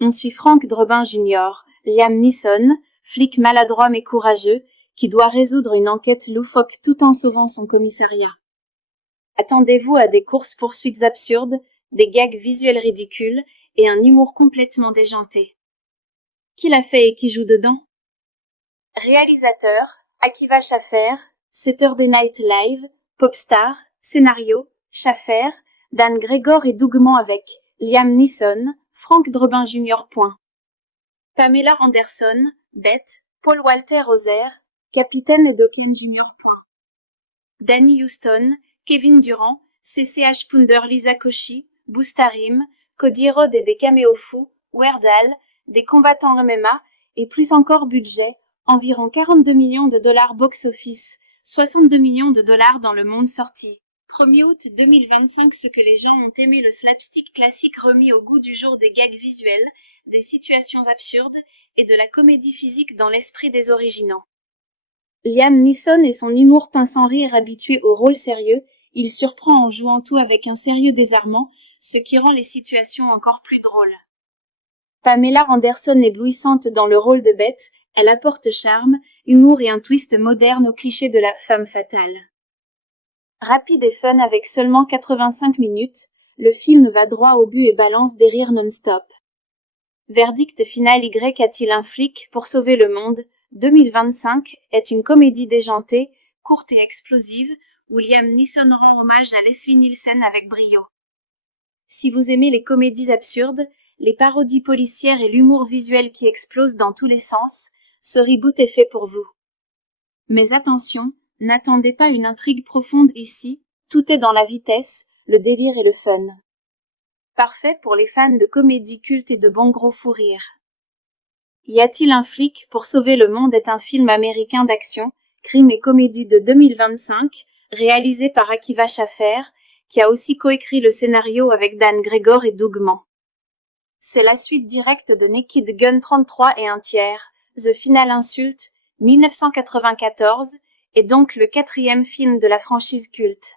On suit Frank Drebin Jr., Liam Neeson, flic maladroit mais courageux, qui doit résoudre une enquête loufoque tout en sauvant son commissariat. Attendez-vous à des courses-poursuites absurdes, des gags visuels ridicules et un humour complètement déjanté. Qui l'a fait et qui joue dedans? Réalisateur, Akiva Schaffer, Saturday Night Live, Popstar, scénario, Schaffer, Dan Gregor et Doug Mann avec Liam Neeson, Frank Drebin Jr. Pamela Anderson, Beth, Paul Walter Hauser, Capitaine Dokken Jr. Danny Huston, Kevin Durant, CCH Pounder, Lisa Koshy, Boostarim, Cody Rhodes et des caméos fous, Weird Al, des combattants MMA, et plus encore budget, environ 42 millions de dollars box-office, 62 millions de dollars dans le monde sorti. 1er août 2025. Ce que les gens ont aimé, le slapstick classique remis au goût du jour, des gags visuels, des situations absurdes et de la comédie physique dans l'esprit des originaux. Liam Neeson et son humour pince sans rire, habitué au rôle sérieux, il surprend en jouant tout avec un sérieux désarmant, ce qui rend les situations encore plus drôles. Pamela Anderson éblouissante dans le rôle de Beth, elle apporte charme, humour et un twist moderne au cliché de la femme fatale. Rapide et fun avec seulement 85 minutes, le film va droit au but et balance des rires non-stop. Verdict final: Y a-t-il un flic pour sauver le monde 2025 est une comédie déjantée, courte et explosive, où Liam Neeson rend hommage à Leslie Nielsen avec brio. Si vous aimez les comédies absurdes, les parodies policières et l'humour visuel qui explose dans tous les sens, ce reboot est fait pour vous. Mais attention, n'attendez pas une intrigue profonde ici, tout est dans la vitesse, le délire et le fun. Parfait pour les fans de comédie culte et de bons gros fous rires. Y a-t-il un flic pour sauver le monde est un film américain d'action, crime et comédie de 2025, réalisé par Akiva Schaffer, qui a aussi coécrit le scénario avec Dan Gregor et Doug Mann. C'est la suite directe de Naked Gun 33 et un tiers, The Final Insult, 1994, et donc le 4e film de la franchise culte.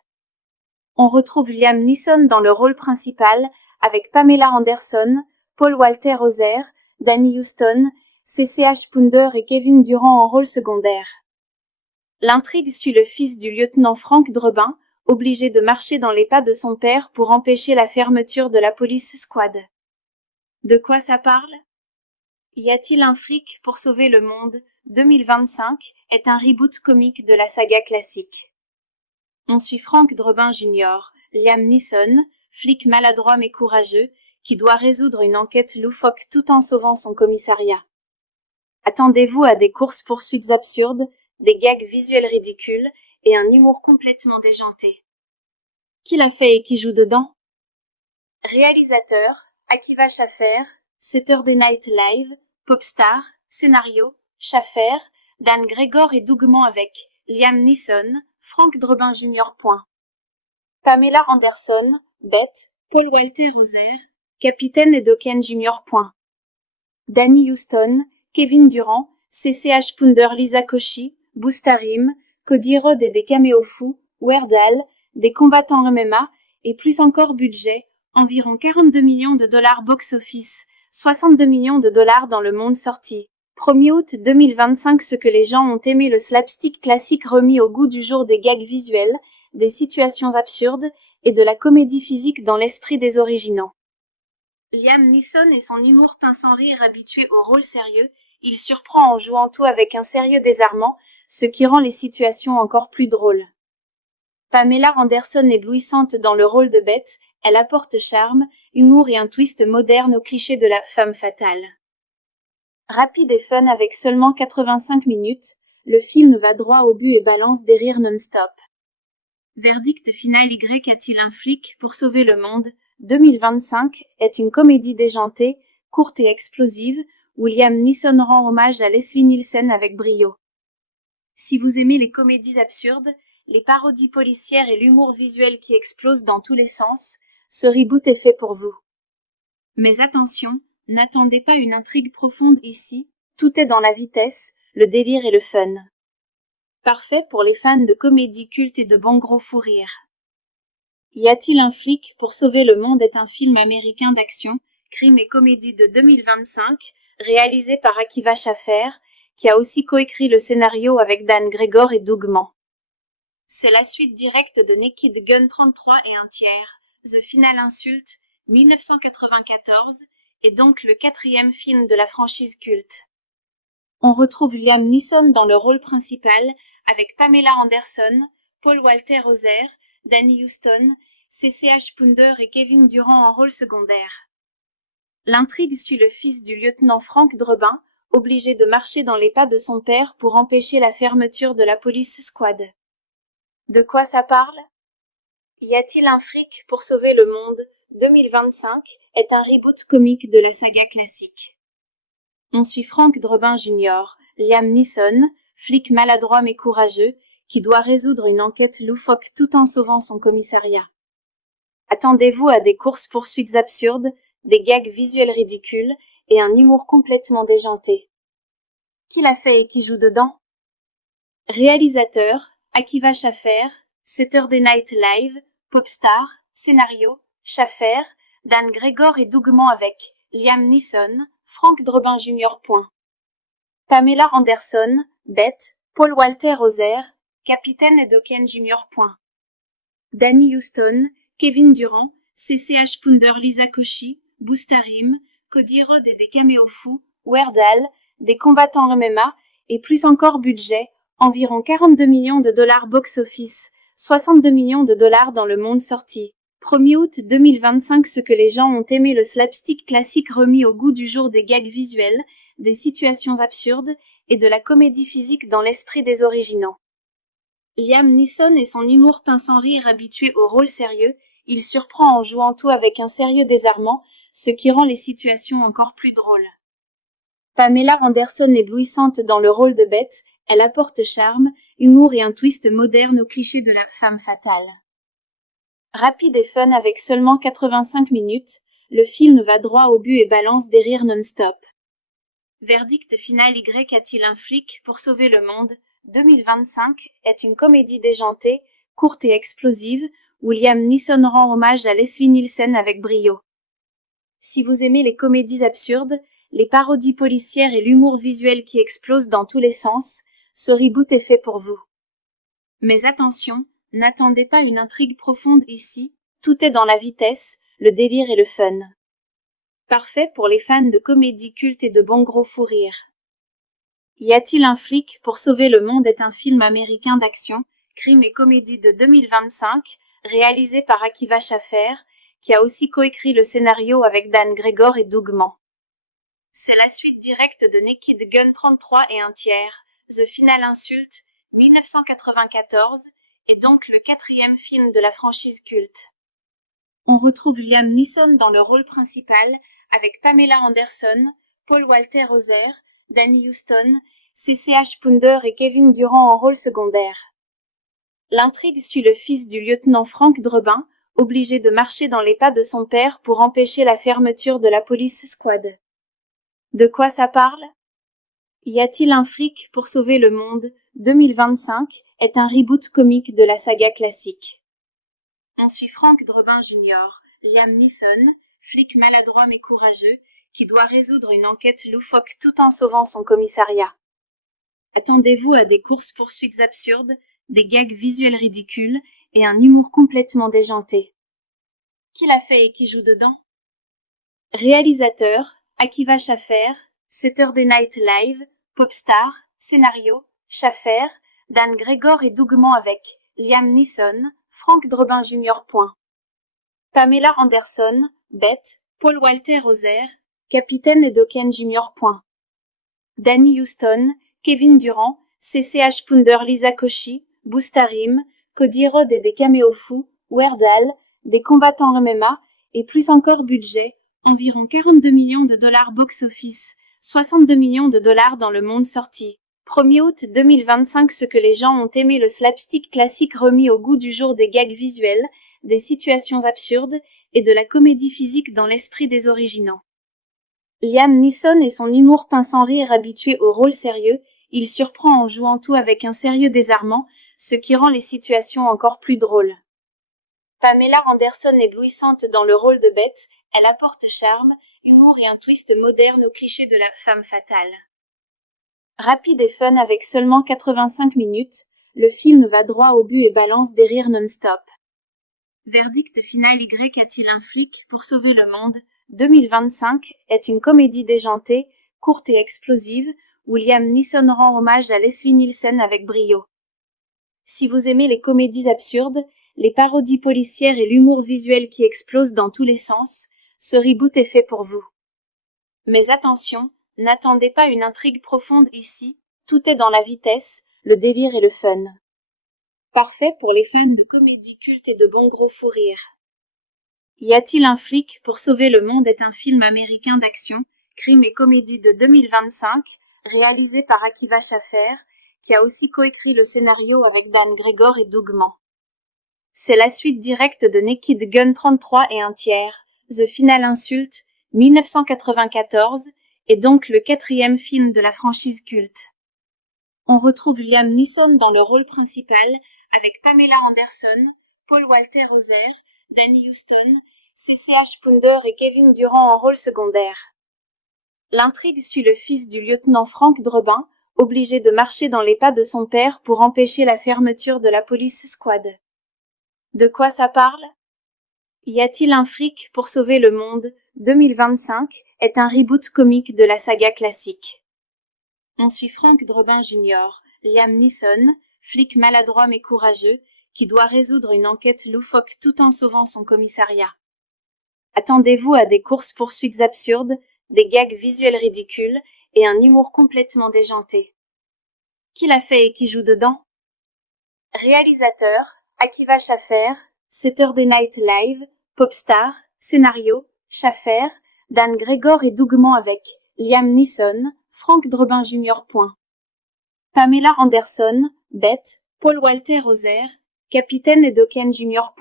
On retrouve Liam Neeson dans le rôle principal, avec Pamela Anderson, Paul Walter Hauser, Danny Huston, CCH Pounder et Kevin Durant en rôle secondaire. L'intrigue suit le fils du lieutenant Frank Drebin, obligé de marcher dans les pas de son père pour empêcher la fermeture de la police squad. De quoi ça parle? Y a-t-il un flic pour sauver le monde 2025 est un reboot comique de la saga classique. On suit Frank Drebin Jr., Liam Neeson, flic maladroit mais courageux, qui doit résoudre une enquête loufoque tout en sauvant son commissariat. Attendez-vous à des courses-poursuites absurdes, des gags visuels ridicules et un humour complètement déjanté. Qui l'a fait et qui joue dedans? Réalisateur, Akiva Schaffer, Saturday Night Live, Popstar, scénario, Schaffer, Dan Gregor et Doug Mann avec Liam Neeson, Frank Drebin Jr. Pamela Anderson, Beth, Paul Walter Hauser, Capitaine et Dokken Jr. Danny Huston, Kevin Durant, CCH Pounder Lisa Koshy, Boostarim, Cody Rhodes et des caméos fous, Weird Al, des combattants MMA, et plus encore budget, environ 42 millions de dollars box-office, 62 millions de dollars dans le monde sorti. 1er août 2025. Ce que les gens ont aimé, le slapstick classique remis au goût du jour, des gags visuels, des situations absurdes, et de la comédie physique dans l'esprit des originaux. Liam Neeson et son humour pince sans rire, habitué au rôle sérieux, il surprend en jouant tout avec un sérieux désarmant, ce qui rend les situations encore plus drôles. Pamela Anderson éblouissante dans le rôle de Beth, elle apporte charme, humour et un twist moderne au cliché de la femme fatale. Rapide et fun avec seulement 85 minutes, le film va droit au but et balance des rires non-stop. Verdict final. Y a-t-il un flic pour sauver le monde 2025 est une comédie déjantée, courte et explosive, où Liam Neeson rend hommage à Leslie Nielsen avec brio. Si vous aimez les comédies absurdes, les parodies policières et l'humour visuel qui explose dans tous les sens, ce reboot est fait pour vous. Mais attention, n'attendez pas une intrigue profonde ici, tout est dans la vitesse, le délire et le fun. Parfait pour les fans de comédie culte et de bons gros fous rires. Y a-t-il un flic pour sauver le monde est un film américain d'action, crime et comédie de 2025, réalisé par Akiva Schaffer, qui a aussi coécrit le scénario avec Dan Gregor et Doug Mann. C'est la suite directe de Naked Gun 33 et un tiers, The Final Insult, 1994, et donc le 4e film de la franchise culte. On retrouve Liam Neeson dans le rôle principal, avec Pamela Anderson, Paul Walter Hauser, Danny Huston, CCH Pounder et Kevin Durant en rôle secondaire. L'intrigue suit le fils du lieutenant Frank Drebin, obligé de marcher dans les pas de son père pour empêcher la fermeture de la police squad. De quoi ça parle? Y a-t-il un flic pour sauver le monde 2025 est un reboot comique de la saga classique. On suit Frank Drebin Jr., Liam Neeson, flic maladroit mais courageux, qui doit résoudre une enquête loufoque tout en sauvant son commissariat. Attendez-vous à des courses-poursuites absurdes, des gags visuels ridicules et un humour complètement déjanté. Qui l'a fait et qui joue dedans? Réalisateur, Akiva Schaffer, Saturday Night Live, Popstar, scénario, Schaffer, Dan Gregor et Doug Mann avec Liam Neeson, Frank Drebin Jr. Pamela Anderson, Beth, Paul Walter Hauser, Capitaine et Dokken Jr. Danny Huston, Kevin Durant, CCH Pounder Lisa Koshy, Boostarim, Cody Rhodes et des caméos fous, Weird Al, des combattants MMA, et plus encore budget, environ 42 millions de dollars box-office, 62 millions de dollars dans le monde sorti. 1er août 2025. Ce que les gens ont aimé, le slapstick classique remis au goût du jour, des gags visuels, des situations absurdes, et de la comédie physique dans l'esprit des originaux. Liam Neeson et son humour pince sans rire, habitué au rôle sérieux, il surprend en jouant tout avec un sérieux désarmant, ce qui rend les situations encore plus drôles. Pamela Anderson éblouissante dans le rôle de Beth, elle apporte charme, humour et un twist moderne au cliché de la femme fatale. Rapide et fun avec seulement 85 minutes, le film va droit au but et balance des rires non-stop. Verdict final. Y a-t-il un flic pour sauver le monde 2025 est une comédie déjantée, courte et explosive, où Liam Neeson rend hommage à Leslie Nielsen avec brio. Si vous aimez les comédies absurdes, les parodies policières et l'humour visuel qui explose dans tous les sens, ce reboot est fait pour vous. Mais attention, n'attendez pas une intrigue profonde ici, tout est dans la vitesse, le délire et le fun. Parfait pour les fans de comédie culte et de bons gros fous rires. Y a-t-il un flic pour sauver le monde est un film américain d'action, crime et comédie de 2025, réalisé par Akiva Schaffer, qui a aussi coécrit le scénario avec Dan Gregor et Doug Mann. C'est la suite directe de Naked Gun 33 et un tiers, The Final Insult, 1994, et donc le 4e film de la franchise culte. On retrouve Liam Neeson dans le rôle principal, avec Pamela Anderson, Paul Walter Hauser, Danny Huston, CCH Pounder et Kevin Durant en rôle secondaire. L'intrigue suit le fils du lieutenant Frank Drebin, obligé de marcher dans les pas de son père pour empêcher la fermeture de la police squad. De quoi ça parle? Y a-t-il un flic pour sauver le monde 2025 est un reboot comique de la saga classique. On suit Frank Drebin Jr., Liam Neeson, flic maladroit mais courageux, qui doit résoudre une enquête loufoque tout en sauvant son commissariat. Attendez-vous à des courses-poursuites absurdes, des gags visuels ridicules et un humour complètement déjanté. Qui l'a fait et qui joue dedans? Réalisateur, Akiva Schaffer, Saturday Night Live, Popstar, scénario, Schaffer, Dan Gregor et Dougman avec Liam Neeson, Frank Drebin Jr. Pamela Anderson, Beth, Paul Walter Hauser, Capitaine Dokken Jr. Danny Huston, Kevin Durant, CCH Pounder Lisa Koshy, Boostarim, Cody Rhodes et des caméos fous, Weird Al, des combattants MMA, et plus encore budget, environ 42 millions de dollars box-office, 62 millions de dollars dans le monde sorti. 1er août 2025. Ce que les gens ont aimé, le slapstick classique remis au goût du jour, des gags visuels, des situations absurdes, et de la comédie physique dans l'esprit des originaux. Liam Neeson et son humour pince sans rire, habitué au rôle sérieux, il surprend en jouant tout avec un sérieux désarmant, ce qui rend les situations encore plus drôles. Pamela Anderson éblouissante dans le rôle de Beth, elle apporte charme, humour et un twist moderne au cliché de la femme fatale. Rapide et fun avec seulement 85 minutes, le film va droit au but et balance des rires non-stop. Verdict final. Y a-t-il un flic pour sauver le monde 2025 est une comédie déjantée, courte et explosive, où Liam Neeson rend hommage à Leslie Nielsen avec brio. Si vous aimez les comédies absurdes, les parodies policières et l'humour visuel qui explose dans tous les sens, ce reboot est fait pour vous. Mais attention, n'attendez pas une intrigue profonde ici, tout est dans la vitesse, le délire et le fun. Parfait pour les fans de comédie culte et de bons gros fous rires. Y a-t-il un flic pour sauver le monde est un film américain d'action, crime et comédie de 2025, réalisé par Akiva Schaffer, qui a aussi coécrit le scénario avec Dan Gregor et Dougman. C'est la suite directe de Naked Gun 33 et un tiers, The Final Insult, 1994, et donc le 4e film de la franchise culte. On retrouve Liam Neeson dans le rôle principal, avec Pamela Anderson, Paul Walter Hauser, Danny Huston, CCH Pounder et Kevin Durant en rôle secondaire. L'intrigue suit le fils du lieutenant Frank Drebin, obligé de marcher dans les pas de son père pour empêcher la fermeture de la police squad. De quoi ça parle? Y a-t-il un flic pour sauver le monde 2025 est un reboot comique de la saga classique. On suit Frank Drebin Jr., Liam Neeson, flic maladroit mais courageux, qui doit résoudre une enquête loufoque tout en sauvant son commissariat. Attendez-vous à des courses-poursuites absurdes, des gags visuels ridicules et un humour complètement déjanté. Qui l'a fait et qui joue dedans? Réalisateur, Akiva Schaffer, Saturday Night Live, Popstar, scénario, Schaffer, Dan Gregor et Dougman avec Liam Neeson, Frank Drebin Jr. Pamela Anderson, Beth, Paul Walter Hauser, Capitaine Dokken Jr.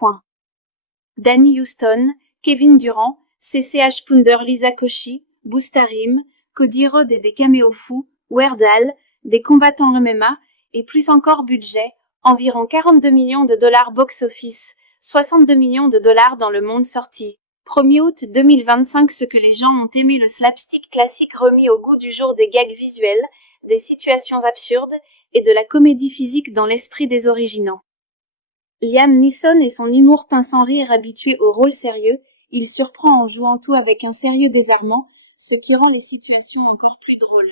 Danny Huston, Kevin Durant, CCH Pounder Lisa Koshy, Boostarim, Cody Rhodes et des caméos fous, Weird Al, des combattants MMA, et plus encore budget, environ 42 millions de dollars box-office, 62 millions de dollars dans le monde sorti. 1er août 2025. Ce que les gens ont aimé, le slapstick classique remis au goût du jour, des gags visuels, des situations absurdes, et de la comédie physique dans l'esprit des originaux. Liam Neeson et son humour pince sans rire, habitué au rôle sérieux, il surprend en jouant tout avec un sérieux désarmant, ce qui rend les situations encore plus drôles.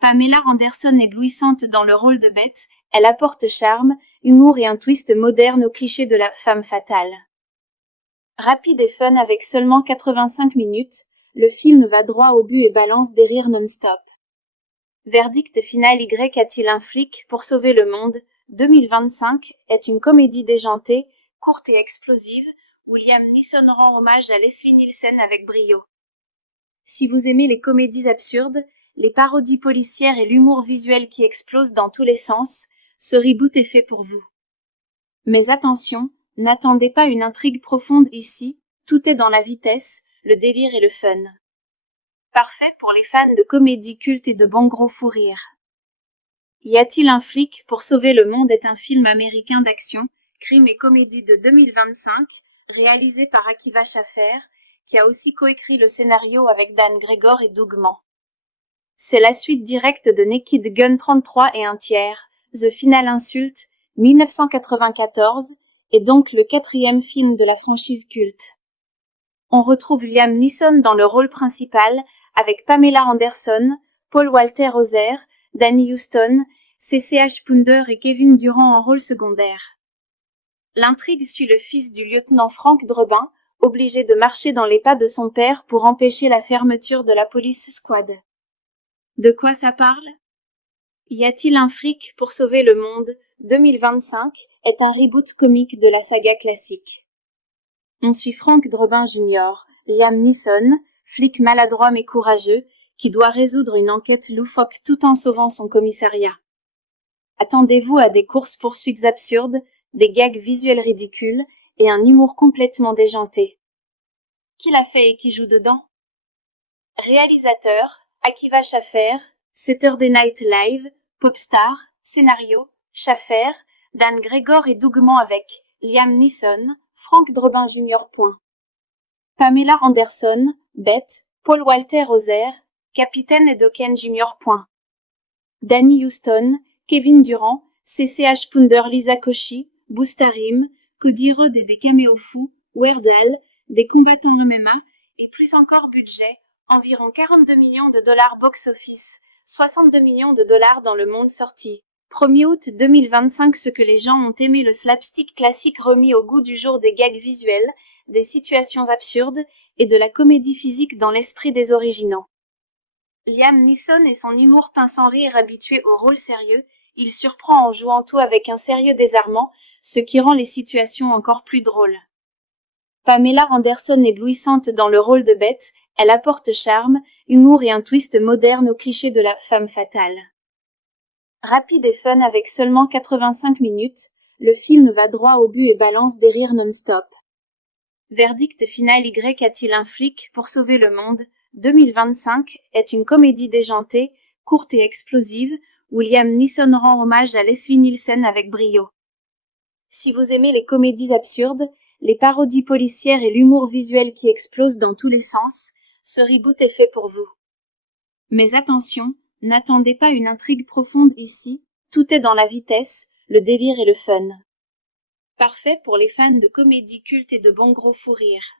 Pamela Anderson éblouissante dans le rôle de Beth, elle apporte charme, humour et un twist moderne au cliché de la femme fatale. Rapide et fun avec seulement 85 minutes, le film va droit au but et balance des rires non-stop. Verdict final. Y a-t-il un flic pour sauver le monde 2025 est une comédie déjantée, courte et explosive, où Liam Neeson rend hommage à Leslie Nielsen avec brio. Si vous aimez les comédies absurdes, les parodies policières et l'humour visuel qui explose dans tous les sens, ce reboot est fait pour vous. Mais attention, N'attendez pas une intrigue profonde ici, tout est dans la vitesse, le délire et le fun. Parfait pour les fans de comédie culte et de bons gros fous rires. Y a-t-il un flic pour sauver le monde est un film américain d'action, crime et comédie de 2025, réalisé par Akiva Schaffer, qui a aussi coécrit le scénario avec Dan Gregor et Doug Mann. C'est la suite directe de Naked Gun 33 et un tiers, The Final Insult, 1994, et donc le 4e film de la franchise culte. On retrouve Liam Neeson dans le rôle principal, avec Pamela Anderson, Paul Walter Hauser, Danny Huston, CCH Pounder et Kevin Durant en rôle secondaire. L'intrigue suit le fils du lieutenant Frank Drebin, obligé de marcher dans les pas de son père pour empêcher la fermeture de la police squad. De quoi ça parle? Y a-t-il un fric pour sauver le monde 2025 est un reboot comique de la saga classique. On suit Frank Drebin Jr., Liam Neeson, flic maladroit mais courageux, qui doit résoudre une enquête loufoque tout en sauvant son commissariat. Attendez-vous à des courses-poursuites absurdes, des gags visuels ridicules et un humour complètement déjanté. Qui l'a fait et qui joue dedans? Réalisateur, Akiva Schaffer, Saturday Night Live, Popstar, scénario, Schaffer, Dan Gregor et Doug Mann avec Liam Neeson, Frank Drebin Jr. Pamela Anderson, Beth, Paul Walter Hauser, Capitaine Dokken Jr. Danny Huston, Kevin Durant, CCH Pounder Lisa Koshy, Boostarim, Cody Rhodes et des caméos fous, Weird Al, des combattants MMA, et plus encore budget, environ 42 millions de dollars box-office, 62 millions de dollars dans le monde sorti. 1er août 2025 Ce que les gens ont aimé le slapstick classique remis au goût du jour des gags visuels, des situations absurdes et de la comédie physique dans l'esprit des originaux. Liam Neeson et son humour pince sans rire habitué au rôle sérieux, il surprend en jouant tout avec un sérieux désarmant, ce qui rend les situations encore plus drôles. Pamela Anderson éblouissante dans le rôle de Beth, elle apporte charme, humour et un twist moderne au cliché de la femme fatale. Rapide et fun avec seulement 85 minutes, le film va droit au but et balance des rires non-stop. Verdict final Y a-t-il un flic pour sauver le monde 2025 est une comédie déjantée, courte et explosive, où Liam Neeson rend hommage à Leslie Nielsen avec brio. Si vous aimez les comédies absurdes, les parodies policières et l'humour visuel qui explose dans tous les sens, ce reboot est fait pour vous. Mais attention, n'attendez pas une intrigue profonde ici, tout est dans la vitesse, le délire et le fun. Parfait pour les fans de comédie culte et de bons gros fous rires.